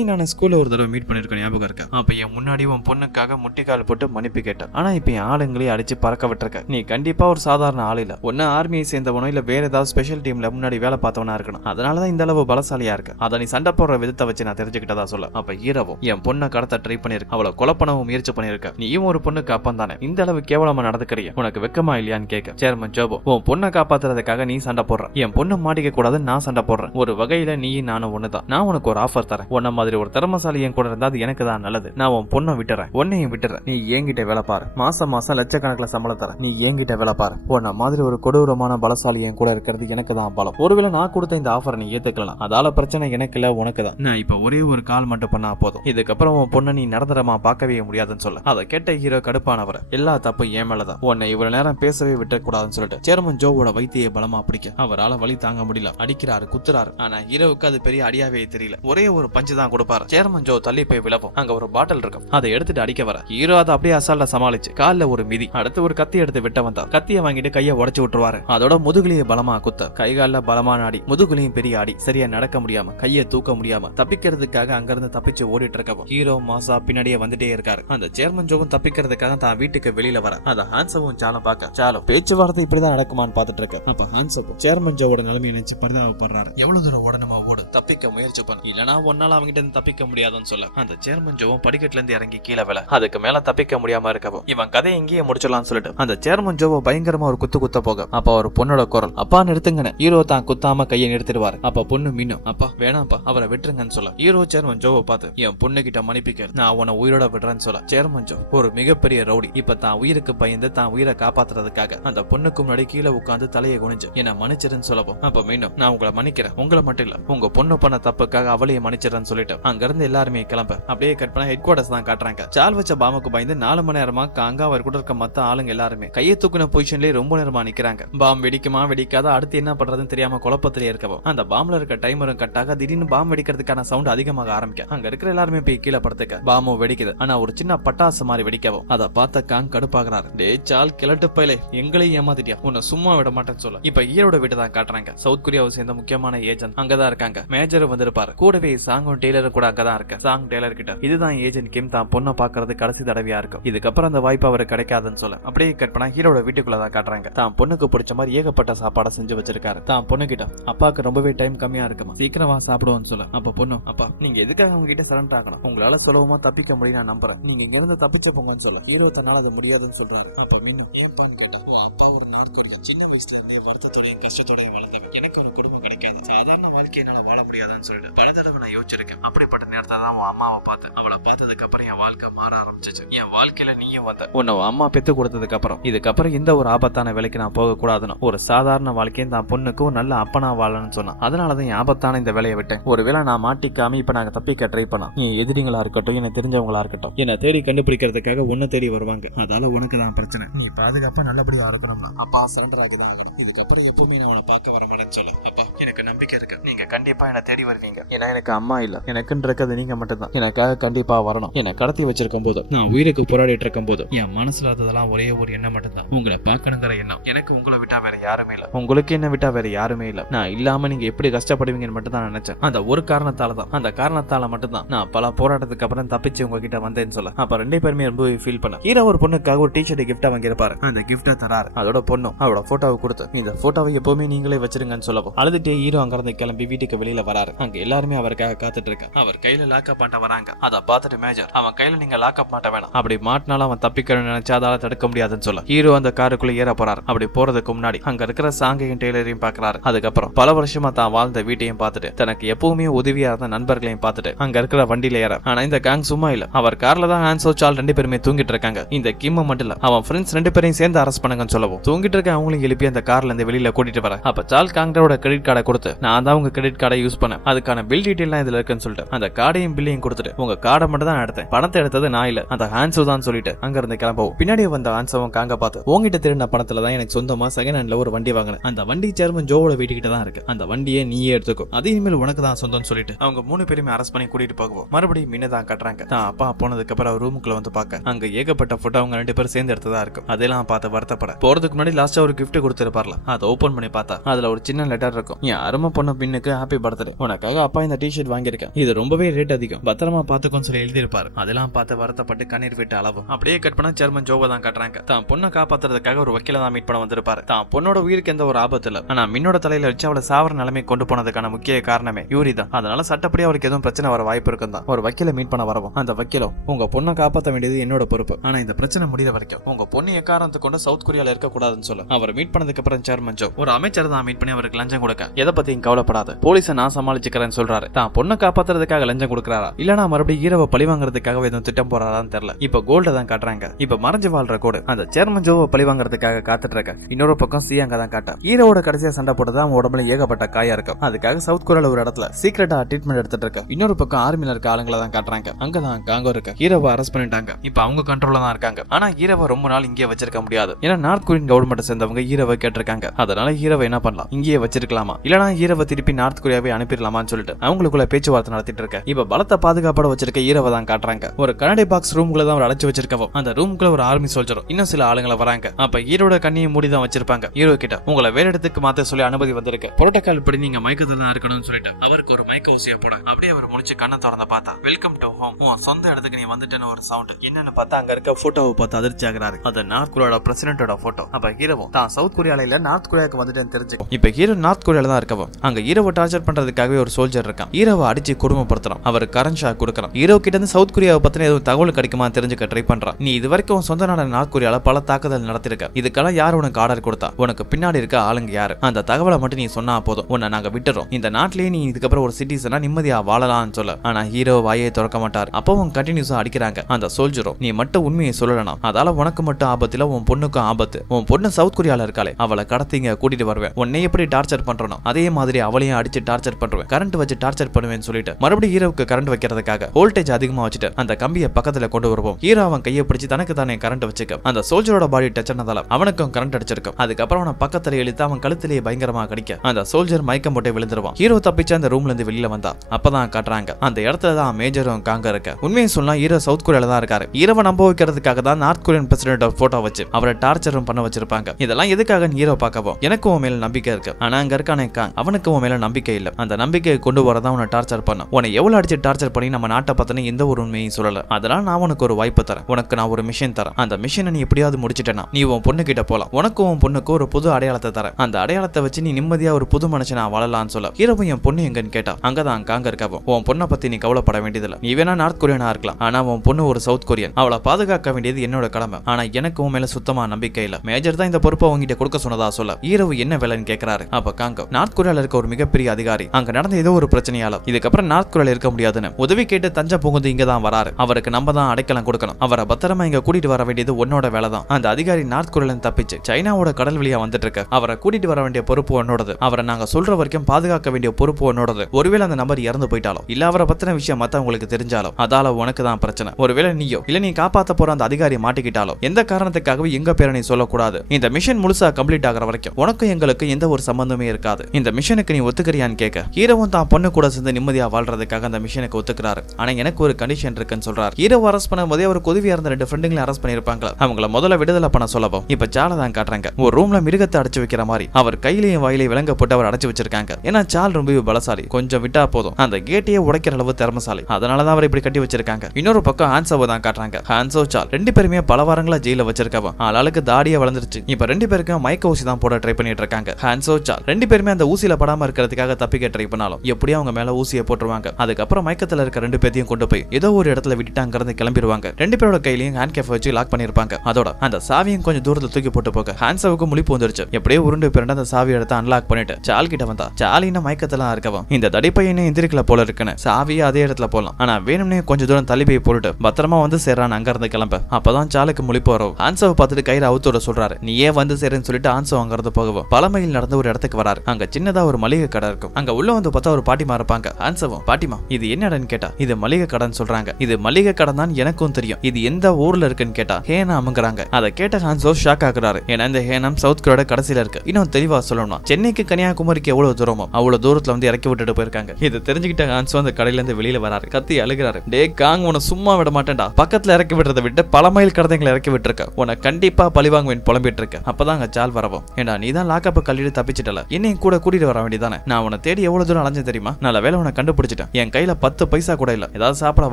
நான் ஸ்கூல்ல ஒரு தடவை மீட் பண்ணிருக்க ஞாபகம் இருக்க அப்ப என் முன்னாடி உன் பொண்ணுக்காக முட்டிக்கால் போட்டு மன்னிப்பு கேட்டேன் ஆனா இப்ப என் ஆளுங்களையும் அடிச்சு பறக்க விட்டுருக்க நீ கண்டிப்பா ஒரு சாதாரண ஆள் இல்ல ஒன்னு ஆர்மியை சேர்ந்தவனோ இல்ல வேற ஏதாவது ஸ்பெஷல் டீம்ல முன்னாடி வேலை பார்த்தவனா இருக்கணும் அதனாலதான் இந்த அளவு பலசாலியா இருக்கு அதை நீ சண்டை போடுற விதத்தை வச்சு நான் தெரிஞ்சுக்கிட்டதா சொல்ல அப்ப ஹீரோவும் என் பொண்ணை கடத்த ட்ரை பண்ணிருக்க அவளை கொலை பண்ணவும் முயற்சி பண்ணிருக்க நீயும் ஒரு பொண்ணுக்கு அப்பன் தானே இந்த அளவு கேவலமா நடந்துக்கிறிய உனக்கு வெக்கமா இல்லையான்னு கேட்க சேர்மன் ஜோவோ உன் பொண்ணை காப்பாத்துறதுக்காக நீ சண்டை போடுற என் பொண்ணு மாட்டிக்க கூடாதுன்னு நான் சண்டை போடுறேன் ஒரு வகையில நீ நானும் ஒண்ணுதான் நான் உனக்கு ஒரு ஆஃபர் தரேன் உன்ன மாதிரி ஒரு திறமசாலி என் கூட இருந்தா அது எனக்கு தான் நல்லது நான் உன் பொண்ணை விட்டுறேன் உன்னையும் விட்டுறேன் நீ என்கிட்ட வேலை பாரு மாசம் லட்சக்கணக்கில் சம்பளம் தர நீ என்கிட்ட வேலை பாரு உன்ன மாதிரி ஒரு கொடூரமான பலசாலி என் கூட இருக்கிறது எனக்கு தான் பலம் ஒருவேளை நான் கொடுத்த இந்த ஆஃபரை நீ ஏத்துக்கலாம் அதால பிரச்சனை எனக்கு இல்ல உனக்கு தான் நான் இப்ப ஒரே ஒரு கால் மட்டும் பண்ணா போதும் இதுக்கப்புறம் உன் பொண்ணை நீ நிரந்தரமா பார்க்கவே முடியாதுன்னு சொல்ல அதை கேட்ட ஹீரோ கடுப்பானவர் எல்லா தப்பும் ஏன் மேலதான் உன்னை இவ்வளவு நேரம் பேசவே விட்டக்கூடாதுன்னு சொல்லிட்டு சேர்மன் ஜோவோட வைத்திய பலமா பிடிக்க அவரால் வழி தாங்க முடியல அடிக்கிறாரு குத்துறாரு ஆனா ஹீரோவுக்கு அது பெரிய அடியாவே தெரியல ஒரே ஒரு பஞ்சு தான் கொடுப்பாரு சேர்மன் ஜோ தள்ளி போய் விழவும் அங்க ஒரு பாட்டில் இருக்கும் அதை எடுத்துட்டு அடிக்க வர ஹீரோ அதை அப்படியே அசால்ட்டா சமாளிச்சு கால்ல ஒரு மிதி அடுத்து ஒரு கத்தி எடுத்து விட்ட வந்தா கத்தியை வாங்கிட்டு கையை உடைச்சு விட்டுருவாரு அதோட முதுகுலிய பலமா குத்த கைகால பலமான அடி முதுகுலியும் பெரிய அடி சரியா நடக்க முடியாம கையை தூக்க முடியாம தப்பிக்கிறதுக்காக அங்கிருந்து தப்பிச்சு ஓடிட்டு இருக்கவும் ஹீரோ மாசா பின்னாடியே வந்துட்டே இருக்காரு அந்த சேர்மன் ஜோவும் தப்பிக்கிறதுக்காக தான் வீட்டுக்கு வெளியில வர அத ஹான்சவும் சாலும் பார்க்க சாலும் பேச்சுவார்த்தை இப்படிதான் நடக்குமான்னு பாத்துட்டு இருக்க அப்ப ஹான்சவும் சேர்மன் ஜோவோட நிலைமையை நினைச்சு பரிதாபப்படுறாரு எவ்வளவு தூரம் ஓடணுமா ஓடு தப்பிக்க முயற்சி பண்ணு இல்லனா ஒன்னால அவங்கிட்ட தப்பிக்க முடியாதுன்னு சொல்ல அந்த சேர்மன் ஜோவும் படிக்கட்டுல இருந்து இறங்கி கீழே விழ அதுக்கு மேல தப்பிக்க முடியாம இருக்கவும் இவன் கதை எங்கேயே முடிச்சலாம்னு சொல்லிட்டு அந்த சேர்மன் ஜோவை பயங்கரமா ஒரு குத்த போக அப்ப ஒரு பொண்ணோட குரல் அப்பா நிறுத்துங்கன்னு ஹீரோ தான் குத்தாம கையை நிறுத்திடுவாரு அப்ப பொண்ணு மீனும் அப்பா வேணாம்ப்பா அவரை விட்டுருங்கன்னு சொல்ல ஹீரோ சேர்மன் ஜோவை பார்த்து என் பொண்ணு கிட்ட மன்னிப்பு கேளு நான் உன்னை உயிரோட விடுறேன்னு சொல்ல சேர்மன் ஜோ ஒரு மிகப்பெரிய ரவுடி இப்ப தான் உயிருக்கு பயந்து தான் உயிரை காப்பாத்துறதுக்காக அந்த பொண்ணுக்கு முன்னாடி கீழே உட்கார்ந்து தலையை குனிஞ்சு என்ன மன்னிச்சிருன்னு சொல்லவும் அப்ப மீண்டும் நான் உங்களை மன்னிக்கிறேன் உங்களை மட்டும் இல்ல உங்க பொண்ணு பண்ண தப்புக்காக அவளையே மன்னிச்சிடறேன்னு சொல்லிட்டு அங்க இருந்து எல்லாருமே கிளம்ப அப்படியே கட் பண்ண ஹெட் குவார்டர்ஸ் தான் காட்டுறாங்க சால் வச்ச பாம்புக்கு பயந்து 4 மணி நேரமா அங்க அவர் கூட இருக்க மத்த ஆளுங்க எல்லாருமே கையை தூக்குன பொசிஷன்லயே ரொம்ப நேரமா நிக்கிறாங்க பாம்பு வெடிக்குமா வெடிக்காத அடுத்து என்ன பண்றதுன்னு தெரியாம குழப்பத்திலே இருக்கவும் அந்த பாம்புல இருக்க டைமரும் கட்டாக திடீர்னு பாம்பு வெடிக்கிறதுக்கான சவுண்ட் அதிகமாக ஆரம்பிக்க அங்க இருக்கிற எல்லாருமே போய் கீழே படுத்துக்க பாம்பு வெடிக்குது ஆனா ஒரு சின்ன பட்டாசு மாதிரி வெடிக்கவும் அதை பார்த்த காங் கடுப்பாகிறாரு டே சால் கிழட்டு பயிலே எங்களையும் ஏமாத்திட்டியா உன்னை சும்மா விட மாட்டேன்னு சொல்ல இப்ப ஹீரோட வீட்டு தான் காட்டுறாங்க சவுத் கொரியாவை சேர்ந்த முக்கியமான ஏஜென்ட் அங்கதான் இருக்காங்க மேஜர் வந்திருப்பாரு கூடவே சாங்கும் டெய்லரும் கூட அங்கதான் இருக்கு சாங் டெய்லர் கிட்ட இதுதான் ஏஜென்ட் கிம் தான் பொண்ணை பாக்குறது கடைசி தடவையா இருக்கும் இதுக்கப்புறம் அந்த வாய்ப்பு அவருக்கு கிடைக்காதுன்னு சொல்ல அப்படியே கட் பண்ணா ஹீரோட வீட்டுக்குள்ளதான் காட்டுறாங்க தான் பொண்ணுக்கு பிடிச்ச மாதிரி ஏகப்பட்ட சாப்பாடை செஞ்சு வச்சிருக்காரு தான் பொண்ணு கிட்ட அப்பாக்கு ரொம்பவே டைம் கம்மியா இருக்குமா சீக்கிரமா சாப்பிடுவோம்னு சொல்ல அப்ப பொண்ணு அப்பா நீங்க எதுக்காக அவங்க கிட்ட சரண்டர் ஆகணும் உங்களால சுலபமா தப்பிக்க முடியும் நான் நம்புறேன் நீங்க இங்க இருந்து தப்பிச்ச போங்கன்னு சொல்ல ஹீரோ தன்னால அது முடியாதுன்னு சொல்றாரு அப்ப மீண்டும் ஏன்பான்னு கேட்டா அப்பா ஒரு நார்த் கொரியா சின்ன வயசுல இருந்தே வருத்தத்தோடையும் கஷ்டத்தோடையும் வளர்ந்தவன் எனக்கு ஒரு குடும்பம் கிடைக்காது சாதாரண வாழ்க்கையை என்னால வாழ முடியாதுன்னு சொல்லிட்டு பல தடவை நான் யோசிச்சிருக்கேன் அப்படிப்பட்ட நேரத்தை தான் உன் அம்மாவை பார்த்து அவளை பார்த்ததுக்கு அப்புறம் என் வாழ்க்கை மாற ஆரம்பிச்சிச்சு என் வாழ்க்கையில நீயும் வந்த உன்னை அம்மா பெத்து கொடுத்ததுக்கு அப்புறம் இதுக்கப்புறம் இந்த ஒரு ஆபத்தான வேலைக்கு நான் போக கூடாதுன்னு ஒரு சாதாரண வாழ்க்கையை தான் பொண்ணுக்கு ஒரு நல்ல அப்பனா வாழணும்னு சொன்னான் அதனாலதான் என் ஆபத்தான இந்த வேலையை விட்டேன் ஒருவேளை நான் மாட்டிக்காம இப்ப நாங்க தப்பிக்க ட்ரை பண்ணா நீ எதிரிங்களா இருக்கட்டும் என்ன தெரிஞ்சவங்களா இருக்கட்டும் என்ன தேடி கண்டுபிடிக்கிறதுக்காக ஒன்னு தேடி வருவாங்க அதால உனக்கு தான் பிரச்சனை நீ பாதுகாப்பா நல்லபடியா இருக்கணும்னா அப்பா சரண்டர் ஆகி தான் ஆகணும் இதுக்கப்புறம் எப்பவுமே நான் அவனை பார்க்க வர மாட்டேன்னு சொல்ல அப்பா எனக்கு நம்பிக்கை இருக்கு நீங்க கண்டிப்பா என்ன தேடி வருவீங்க ஏன்னா எனக்கு அம்மா இல்ல எனக்குன்னு இருக்கிறது நீங்க மட்டும் தான் எனக்காக கண்டிப்பா வரணும் என்ன கடத்தி வச்சிருக்கும் போது நான் உயிருக்கு போராடிட்டு இருக்கும் போது என் மனசுல அதெல்லாம் ஒரே ஒரு எண்ணம் மட்டும் தான் உங்களை பார்க்கணுங்கிற எண்ணம் எனக்கு உங்களை விட்டா வேற யாருமே இல்ல உங்களுக்கு என்ன விட்டா வேற யாருமே இல்ல நான் இல்லாம நீங்க எப்படி கஷ்டப்படுவீங்கன்னு மட்டும் தான் நினைச்சேன் அந்த ஒரு காரணத்தால தான் அந்த காரணத்தால மட்டும் தான் நான் பல போராட்டத்துக்கு அப்புறம் தப்பிச்சு உங்ககிட்ட வந்தேன்னு சொல்ல அப்ப 2 பேருமே ரொம்ப ஃபீல் பண்ண ஹீரோ ஒரு பொண்ணுக்காக ஒரு டிஷர்ட் கிஃப்டா வாங்கியிருப்பாரு அந்த கிஃப்டை தராரு அதோட பொண்ணும் அவரோட போட்டோவை கொடுத்து இந்த போட்டோவை எப்பவுமே நீங்களே வச்சிருங்கன்னு சொல்லவும் அழுதுட்டே ஹீரோ அங்க இருந்து கிளம்பி வீட்டுக்கு வெளியில வராரு அங்க எல்லாருமே அவருக்காக காத்துட்டு இருக்க அவர் கையில லாக்அப் பண்ண வராங்க அதை பார்த்துட்டு மேஜர் அவன் கையில நீங்க லாக்அப் மாட்ட வேணாம் அப்படி மாட்டினாலும் அவன் தப்பிக்கணும்னு நினைச்சா அதால தடுக்க முடியாதுன்னு சொல்ல ஹீரோ அந்த காருக்குள்ள ஏற போறாரு அப்படி போறதுக்கு முன்னாடி அங்க இருக்கிற சாங்கையும் டெய்லரையும் பாக்குறாரு அதுக்கப்புறம் பல வருஷமா தான் வாழ்ந்த வீட்டையும் பார்த்துட்டு தனக்கு எப்பவுமே உதவியா இருந்த நண்பர்களையும் பார்த்துட்டு அங்க இருக்கிற வண்டியில ஏற ஆனா இந்த கேங் சும்மா இல்ல அவர் கார்ல தான் ஹான்சோ சால் 2 பேருமே தூங்கிட்டு இருக்காங்க இந்த கிம் மட்டும் இல்ல அவன் ஃப்ரெண்ட்ஸ் 2 பேரையும் சேர்ந்து அரெஸ்ட் பண்ணுங்கன்னு சொல்லவும் தூங்கிட்டு இருக்க அவங்களையும் எழுப்பி அந்த கார்ல இருந்து வெளியில கூட்டிட்டு வர அப்ப சால் காங்கரோட கிரெடிட் கார்டை கொடுத்து நான் தான் உங்க கிரெடிட் கார்டை யூஸ் பண்ணேன் அதுக்கான பில் டீடைல்லாம் இதுல இருக்குன்னு சொல்லிட்டு அந்த கார்டையும் பில்லையும் கொடுத்துட்டு உங்க கார்டை மட்டும் தான் எடுத்தேன் பணத்தை எடுத்தது நான் இல்ல அந்த ஹான்சோ தான் சொல்லிட்டு அங்க இருந்து கிளம்பவும் பின்னாடியே வந்த ஹான்சோவும் காங்க பார்த்து உங்ககிட்ட திருடின பணத்துல தான் எனக்கு சொந்தமா செகண்ட் ஹேண்ட்ல ஒரு வண்டி வாங்கினேன் அந்த வண்டி சேர்மன் ஜோவோட வீட்டுக்கிட்ட தான் இருக்கு அந்த வண்டியை நீயே எடுத்துக்கோ அது இனிமேல் உனக்கு தான் சொந்தம்னு சொல்லிட்டு அவங்க 3 பேருமே அரெஸ்ட் பண்ணி கூட்டிட்டு போகவும் மறுபடியும் மின்னதான் கட்டுறாங்க தான் அப்பா போனதுக்கு அப்புறம் ரூமுக்குள்ள வந்து பார்க்க அங்க ஏகப்பட்ட போட்டோ அவங்க 2 பேரும் சேர்ந்து எடுத்ததா இருக்கும் அதெல்லாம் பார்த்து வருத்தப்பட போறதுக்கு முன்னாடி லாஸ்டா ஒரு கிஃப்ட் கொடுத்திருப்பார்ல அதை ஓபன் பண்ணி பார்த்தா அதுல ஒரு சின்ன லெட்டர் இருக்கும் என் அருமை பொண்ணு பின்னுக்கு ஹாப்பி ஹாப்பி பர்த்டே, உனக்காக அப்பா இந்த டிஷர்ட் வாங்கியிருக்கேன், இது ரொம்பவே ரேட் அதிகம், பத்திரமா பாத்துக்கோன்னு சொல்லி எழுதியிருப்பாரு. அதெல்லாம் பார்த்து வருத்தப்பட்டு கண்ணீர் விட்டு அளவும். அப்படியே கட் பண்ணா சேர்மன் ஜோவை தான் காட்டுறாங்க. தான் பொண்ணை காப்பாத்துறதுக்காக ஒரு வக்கீல தான் மீட் பண்ண வந்திருப்பாரு. தான் பொண்ணோட உயிருக்கு எந்த ஒரு ஆபத்து இல்ல, ஆனா மின்னோட தலையில வச்சு அவளை சாவர நிலைமை கொண்டு போனதுக்கான முக்கிய காரணமே யூரி தான். அதனால சட்டப்படி அவருக்கு எதுவும் பிரச்சனை வர வாய்ப்பு இருக்கும் தான் ஒரு வக்கீல மீட் பண்ண வரவும். அந்த வக்கீலும் உங்க பொண்ணை காப்பாற்ற வேண்டியது என்னோட பொறுப்பு, ஆனா இந்த பிரச்சனை முடிகிற வரைக்கும் உங்க பொண்ணு எக்காரணத்தை கொண்டு சவுத் கொரியால இருக்க கூடாதுன்னு சொல்ல அவர் மீட் பண்ணதுக்கு அப்புறம் சேர்மன் ஜோ ஒரு அமைச்சர் தான் மீட் பண்ணி அவருக்கு லஞ்சம் கொடுக்க, எதை பத்தியும் கவலைப்படாது, போலீஸை நான் சமாளிச்சுக்கிறேன்னு சொல்றாரு. தான் பொண்ணை காப்பாத்துறதுக்காக லஞ்சம் கொடுக்கறாரா இல்லனா மறுபடியும் ஹீரோவை பழி வாங்குறதுக்காக எதுவும் திட்டம் போறாரான்னு தெரியல. இப்ப கோல்ட தான் காட்டுறாங்க. இப்ப மறைஞ்சு வாழ்ற கோடு அந்த சேர்மன் ஜோவை பழி வாங்குறதுக்காக காத்துட்டு இருக்க. இன்னொரு பக்கம் சி அங்க தான் காட்ட ஹீரோவோட கடைசியா சண்டை போட்டதான் அவன் உடம்புல ஏகப்பட்ட காயா இருக்கும். அதுக்காக சவுத் கொரியால ஒரு இடத்துல சீக்கிரட்டா ட்ரீட்மெண்ட் எடுத்துட்டு இருக்க. இன்னொரு பக்கம் ஆர்மில இருக்க ஆளுங்களை தான் காட்டுறாங்க. அங்கதான் காங்கோ இருக்க. ஹீரோவை அரெஸ்ட் பண்ணிட்டாங்க. இப்ப அவங்க கண்ட்ரோல்ல தான் இருக்காங்க. ஆனா ஹீரோவை ரொம்ப நாள் இங்கே வச்சிருக்க முடியாது. ஏன்னா நார்த் கொரியன் கவர்மெண்ட் சேர்ந்தவங்க ஹீரோவை கேட்டிருக்காங்க. அதனால ஹீரோவை என்ன பண்ணலாம், இங்கேயே வச்சிருக்கலாமா இல்லனா ஹீரோவை திருப்பி நார்த் கொரியாவை அனுப்பிடலாமான்னு சொல்லிட்டு அவங்களுக்குள்ள பேச்சுவார்த்தை நடத்திட்டு இருக்க. இப்ப பலத்த பாதுகாப்போட வச்சிருக்க ஹீரோவை தான் காட்டுறாங்க. ஒரு கண்ணாடி பாக்ஸ் ரூம்குள்ள தான் அவர் அடைச்சு வச்சிருக்கவும் அந்த ரூம்குள்ள ஒரு ஆர்மி சோல்ஜரும் இன்னும் சில ஆளுங்களை வராங்க. அப்ப ஹீரோட கண்ணியை மூடி தான் வச்சிருப்பாங்க. ஹீரோ கிட்ட உங்களை வேற இடத்துக்கு மாத்த சொல்லி அனுமதி வந்திருக்கு, புரோட்டோகால் படி நீங்க மயக்கத்துல தான் இருக்கணும்னு சொல்லிட்டு அவருக்கு ஒரு மயக்க ஊசியா போட. அப்படியே அவர் முடிச்சு கண்ணை திறந்த பார்த்தா வெல்கம் டு ஹோம், உன் சொந்த இடத்துக்கு நீ வந்துட்டேன்னு ஒரு சவுண்ட். என்னன்னு பார்த்தா அங்க இருக்க போட்டோவை பார்த்து அதிர்ச்சி ஆகிறாரு. அது நார்த் கொரியாவோட பிரசிடென்ட்டோட போட்டோ. அப்ப ஹீரோவும் தான் சவுத் கொரியால இல்ல நார்த் கொரியாவுக்கு வந்துட்டேன்னு தெரிஞ்சுக்கும். இப்ப ஹீரோ நார்த் கொரியால தான் இருக்கவும் அங்க ஹீரோவை டார்ச்சர் பண்றதுக்காகவே ஒரு சோல்ஜர் இருக்கான். ஹீரோவை அடிச்சு குடும்பப்படுத்துறான். அவர் கரண்ட் ஷாக் கொடுக்கறான். ஹீரோ கிட்ட இருந்து சவுத் கொரியாவை பத்தின ஏதோ தகவல் கிடைக்குமா தெரிஞ்சுக்க ட்ரை பண்றான். நீ இது வரைக்கும் சொந்த நாடு நார்த் கொரியால பல தாக்குதல் நடத்திருக்க, இதுக்கெல்லாம் யார் உனக்கு ஆர்டர் கொடுத்தா, உனக்கு பின்னாடி இருக்க ஆளுங்க யாரு, அந்த தகவலை மட்டும் நீ சொன்னா போதும், உன்னை நாங்க விட்டுறோம், இந்த நாட்டிலேயே நீ இதுக்கப்புறம் ஒரு சிட்டிசனா நிம்மதியா வாழலாம்னு சொல்ல. ஆனா ஹீரோ வாயை திறக்க மாட்டார். அப்பவும் கண்டினியூஸா அடிக்கிறாங்க. அந்த சோல்ஜரும் நீ மட்டும் உண்மையை சொல்லலாம், அதால உனக்கு மட்டும் ஆபத்துல உன் பொண்ணுக்கும் ஆபத்து, உன் பொண்ணு சவுத் கொரியால இருக்காளே அவளை கடத்திங்க கூட்டிட்டு வருவேன், உன்னை எப்படி டார்ச்சர் பண்றனோ அதே மாதிரி அவளையும் அடிச்சு டார்ச்சர் பண்ணுவேன், கரண்ட் வச்சு டார்ச்சர் பண்ணுவேன்னு சொல்லிட்டு மறுபடியும் ஹீரோவுக்கு கரண்ட் வைக்கிறதுக்காக வோல்டேஜ் அதிகமா வச்சுட்டு அந்த கம்பியை பக்கத்துல கொண்டு வருவோம். ஹீரோ அவன் கையை பிடிச்சு தனக்கு தானே கரண்ட் வச்சுக்க. அந்த சோல்ஜரோட பாடி டச் ஆனதால அவனுக்கும் கரண்ட் அடிச்சிருக்கும். அதுக்கப்புறம் அவனை பக்கத்துல இழுத்து அவன் கழுத்திலேயே பயங்கரமா கடிக்க அந்த சோல்ஜர் மயக்கம் போட்டு விழுந்துருவான். ஹீரோ தப்பிச்சு அந்த ரூம்ல இருந்து வெளியில வந்தா அப்பதான் காட்டுறாங்க அந்த இடத்துல தான் மேஜரும் காங்க இருக்க. உண்மையை சொன்னா ஹீரோ சவுத் கொரியால தான் இருக்காரு. ஹீரோவை நம்ப வைக்கிறதுக்காக தான் நார்த் கொரியன் பிரசிடென்ட் போட்டோ வச்சு அவரை டார்ச்சரும் பண்ண வச்சிருப்பாங்க. இதெல்லாம் எதுக்காக ஹீரோ பார்க்கவும் எனக்கு உன் மேல நம்பிக்கை இருக்கு, ஆனா அங்க இருக்கானே காங் அவனுக்கு உன் மேல நம்பிக்கை இல்ல. அந்த நம்பிக்கையை கொண்டு வரதான் உன்னை டார்ச்சர் பண்ண. உன்னை எவ்வளவு அடிச்சு டார்ச்சர் பண்ணி நம்ம நாட்டை பத்தின எந்த ஒரு உண்மையும் சொல்லல. அதனால நான் உனக்கு ஒரு வாய்ப்பு தரேன், உனக்கு நான் ஒரு மிஷன் தரேன். அந்த மிஷனை நீ எப்படியாவது முடிச்சிட்டேனா நீ உன் பொண்ணு கிட்ட போலாம், உனக்கும் உன் பொண்ணுக்கு ஒரு புது அடையாளத்தை தரேன், அந்த அடையாளத்தை வச்சு நீ நிம்மதியா ஒரு புது மனுஷனா வாழலாம்னு சொல்ல. ஹீரோவும் என் பொண்ணு எங்கன்னு கேட்டா அங்கதான் காங்க இருக்காவும். உன் பொண்ணை பத்தி நீ கவலைப்பட வேண்டியதில்லை, நீ வேணா நார்த் கொரியனா இருக்கலாம், ஆனா உன் பொண்ணு ஒரு சவுத் கொரியன், அவளை பாதுகாக்க வேண்டியது என்னோட கடமை. ஆனா எனக்கு உன் மேல சுத்தமா நம்பிக்கை இல்ல, மேஜர் தான் இந்த பொறுப்பை உங்ககிட்ட கொடுக்க சொன்னதா சொல்ல. ஹீரோ என்ன வேலைன்னு கேட்கிறாரு. அப்ப காங்க நார்த் கொரியால இருக்க ஒரு மிகப்பெரிய அதிகாரி அங்க நடந்த ஏதோ ஒரு பிரச்சனையால இதுக்கப்புறம் நார்த் கொரியால இருக்க முடியாதுன்னு உதவி கேட்டு தஞ்சை புகுந்து இங்க தான் வராரு. அவருக்கு நம்ம தான் அடைக்கலம் கொடுக்கணும், அவரை பத்திரமா இங்க கூட்டிட்டு வர வேண்டியது உன்னோட வேலை தான். அந்த அதிகாரி நார்த் கொரியால தப்பிச்சு சைனாவோட கடல் வழியா வந்துட்டு இருக்க. அவரை கூட்டிட்டு வர வேண்டிய பொறுப்பு உன்னோடது, அவரை நாங்க சொல்ற வரைக்கும் பாதுகாக்க வேண்டிய பொறுப்பு உன்னோடது. ஒருவேளை அந்த நபர் இறந்து போயிட்டாலோ இல்ல அவரை பத்தின விஷயம் மத்தவங்களுக்கு தெரிஞ்சாலோ அதால உனக்கு தான் பிரச்சனை. ஒருவேளை நீயோ இல்ல நீ காப்பாத்த போற அந்த அதிகாரி மாட்டிக்கிட்டாலோ எந்த காரணத்துக்காகவே எங்க பேரை நீ சொல்லக்கூடாது. இந்த மிஷன் முழுசா கம்ப்ளீட் ஆகிற வரைக்கும் உனக்கும் எங்களுக்கு எந்த ஒரு சம்பந்தமே இருக்காது. இந்த மிஷனுக்கு நீ ஒத்துக்கிறியான்னு கேட்க ஹீரோவும் தான் பொண்ணு கூட சேர்ந்து நிம்மதியா வாழ்றதுக்காக அந்த மிஷனுக்கு ஒத்துக்கிறாரு. ஆனா எனக்கு ஒரு கண்டிஷன் இருக்குன்னு சொல்றாரு. ஹீரோ அரெஸ்ட் பண்ணும்போதே ஒரு உதவியா இருந்த 2 ஃப்ரெண்டுங்களை அரெஸ்ட் பண்ணிருப்பாங்க. அவங்கள முதல்ல விடுதலை பண்ண சொல்லவும் இப்ப சாலை தான் காட்டுறாங்க. ஒரு ரூம்ல மிருகத்தை அடைச்சு வைக்கிற மாதிரி அவர் கையிலையும் வாயிலையும் விலங்க போட்டு அவர் அடைச்சு வச்சிருக்காங்க. ஏன்னா சால் ரொம்பவே பலசாலி, கொஞ்சம் விட்டா போதும் அந்த கேட்டையே உடைக்கிற அளவு திறமசாலி, அதனாலதான் அவர் இப்படி கட்டி வச்சிருக்காங்க. இன்னொரு பக்கம் ஹான்சோவை தான் காட்டுறாங்க. ஹான்சோ சால் 2 பேருமே பல வாரங்களா ஜெயில வச்சிருக்கவன் ஆளுக்கு தாடியா வளர்ந்துருச்சு. இப்ப 2 பேருக்கும் மயக்க ஊசி தான் போட ட்ரை பண்ணிட்டு இருக்காங்க. ஹான்சோ சால் 2 பேருமே அந்த ஊசியில படாம இருக்கிறதுக்காக தப்பிக்க ட்ரை பண்ணாலும் எப்படியும் அவங்க மேல ஊசியை போட்டுருவாங்க. அதுக்கப்புறம் மயக்கத்துல இருக்க 2 பேரையும் கொண்டு போய் ஏதோ ஒரு இடத்துல விட்டுட்டு அங்க இருந்து கிளம்பிடுவாங்க. 2 பேரோட கையிலையும் ஹேண்ட் கேஃப் வச்சு லாக் பண்ணிருப்பாங்க. அதோட அந்த சாவியும் கொஞ்சம் தூரத்துல தூக்கி போட்டு போக ஹான்சோவுக்கு முழிப்பு வந்துருச்சு. எப்படியே உருண்டு பிறண்டு அந்த சாவி எடுத்து அன்லாக் பண்ணிட்டு சால் கிட்ட வந்தா சாலின மயக்கத்துல இருக்கவும் இந்த தடிப்பையனே எந்திரிக்கல போல இருக்குன்னு சாவியை அதே இடத்துல போலாம், ஆனா வேணும்னே கொஞ்சம் தூரம் தள்ளி போய் போட்டு பத்திரமா வந்து சேர்றான் அங்க இருந்து கிளம்ப. அப்பதான் சாலுக்கு முழிப்பு வரும். ஹான்சோவை பார்த்துட்டு கயிறு அவுத்தோட சொல்றாரு. நீ ஏன் வந்து சேருன்னு சொல்லிட்டு ஹான்சோ அங்க இருந்து போகவும் பல மைல் நடந்து ஒரு இடத்துக்கு வராரு. அங்க சின்னதா ஒரு மளிகை கடை இருக்கும். அங்க உள்ள வந்து பார்த்தா ஒரு பாட்டிமா இருப்பாங்க. ஹான்சோவும் பாட்டிமா இது என்ன இடம்னு கேட்டா இது மளிகை கடைன்னு சொல்றாங்க. இது மளிகை கடை தான் எனக்கும் தெரியும், இது எந்த ஊர்ல இருக்குன்னு கேட்டா ஹேனாம்ங்கறாங்க. அதை கேட்ட ஹான்சோ ஷாக் ஆகுறாரு. ஏன்னா இந்த ஹேனம் சவுத் கொரியாவோட கடைசியில இருக்கு. இன்னும் தெளிவா சொல்லணும்னா சென்னைக்கு கன்னியாகுமரிக்கு எவ்வளவு தூரமோ அவ்வளவு தூரத்துல வந்து இறக்கி விட்டுட்டு போயிருக்காங்க. இது தெரிஞ்சுக்கிட்ட ஹான்சோ அந்த கடையில இருந்து வெளியில வராரு. கத்தி அழுகிறாரு. டே காங் உன்னை சும்மா விட மாட்டேன்டா, பக்கத்துல இறக்கி விடுறதை விட்டு பல மைல் கடத்தைங்களை இறக்கி விட்டுருக்க, உன்னை கண்டிப்பா பழிவாங்குவேன் புலம்பிட்டு இருக்க. அப்பதான் அங்க சால் வரவும் ஏண்டா நீ தான் லாக்கப் கல்லிட்டு தப்பிச்சிட்டல, என்னையும் கூட கூட்டிட்டு வர வேண்டியதானே, நான் உன்னை தேடி எவ்வளவு தூரம் அலைஞ்சு தெரியுமா, நல்ல வேலை உன்னை கண்டுபிடிச்சிட்டேன், என் கையில 10 பைசா கூட இல்ல, ஏதாவது சாப்பிட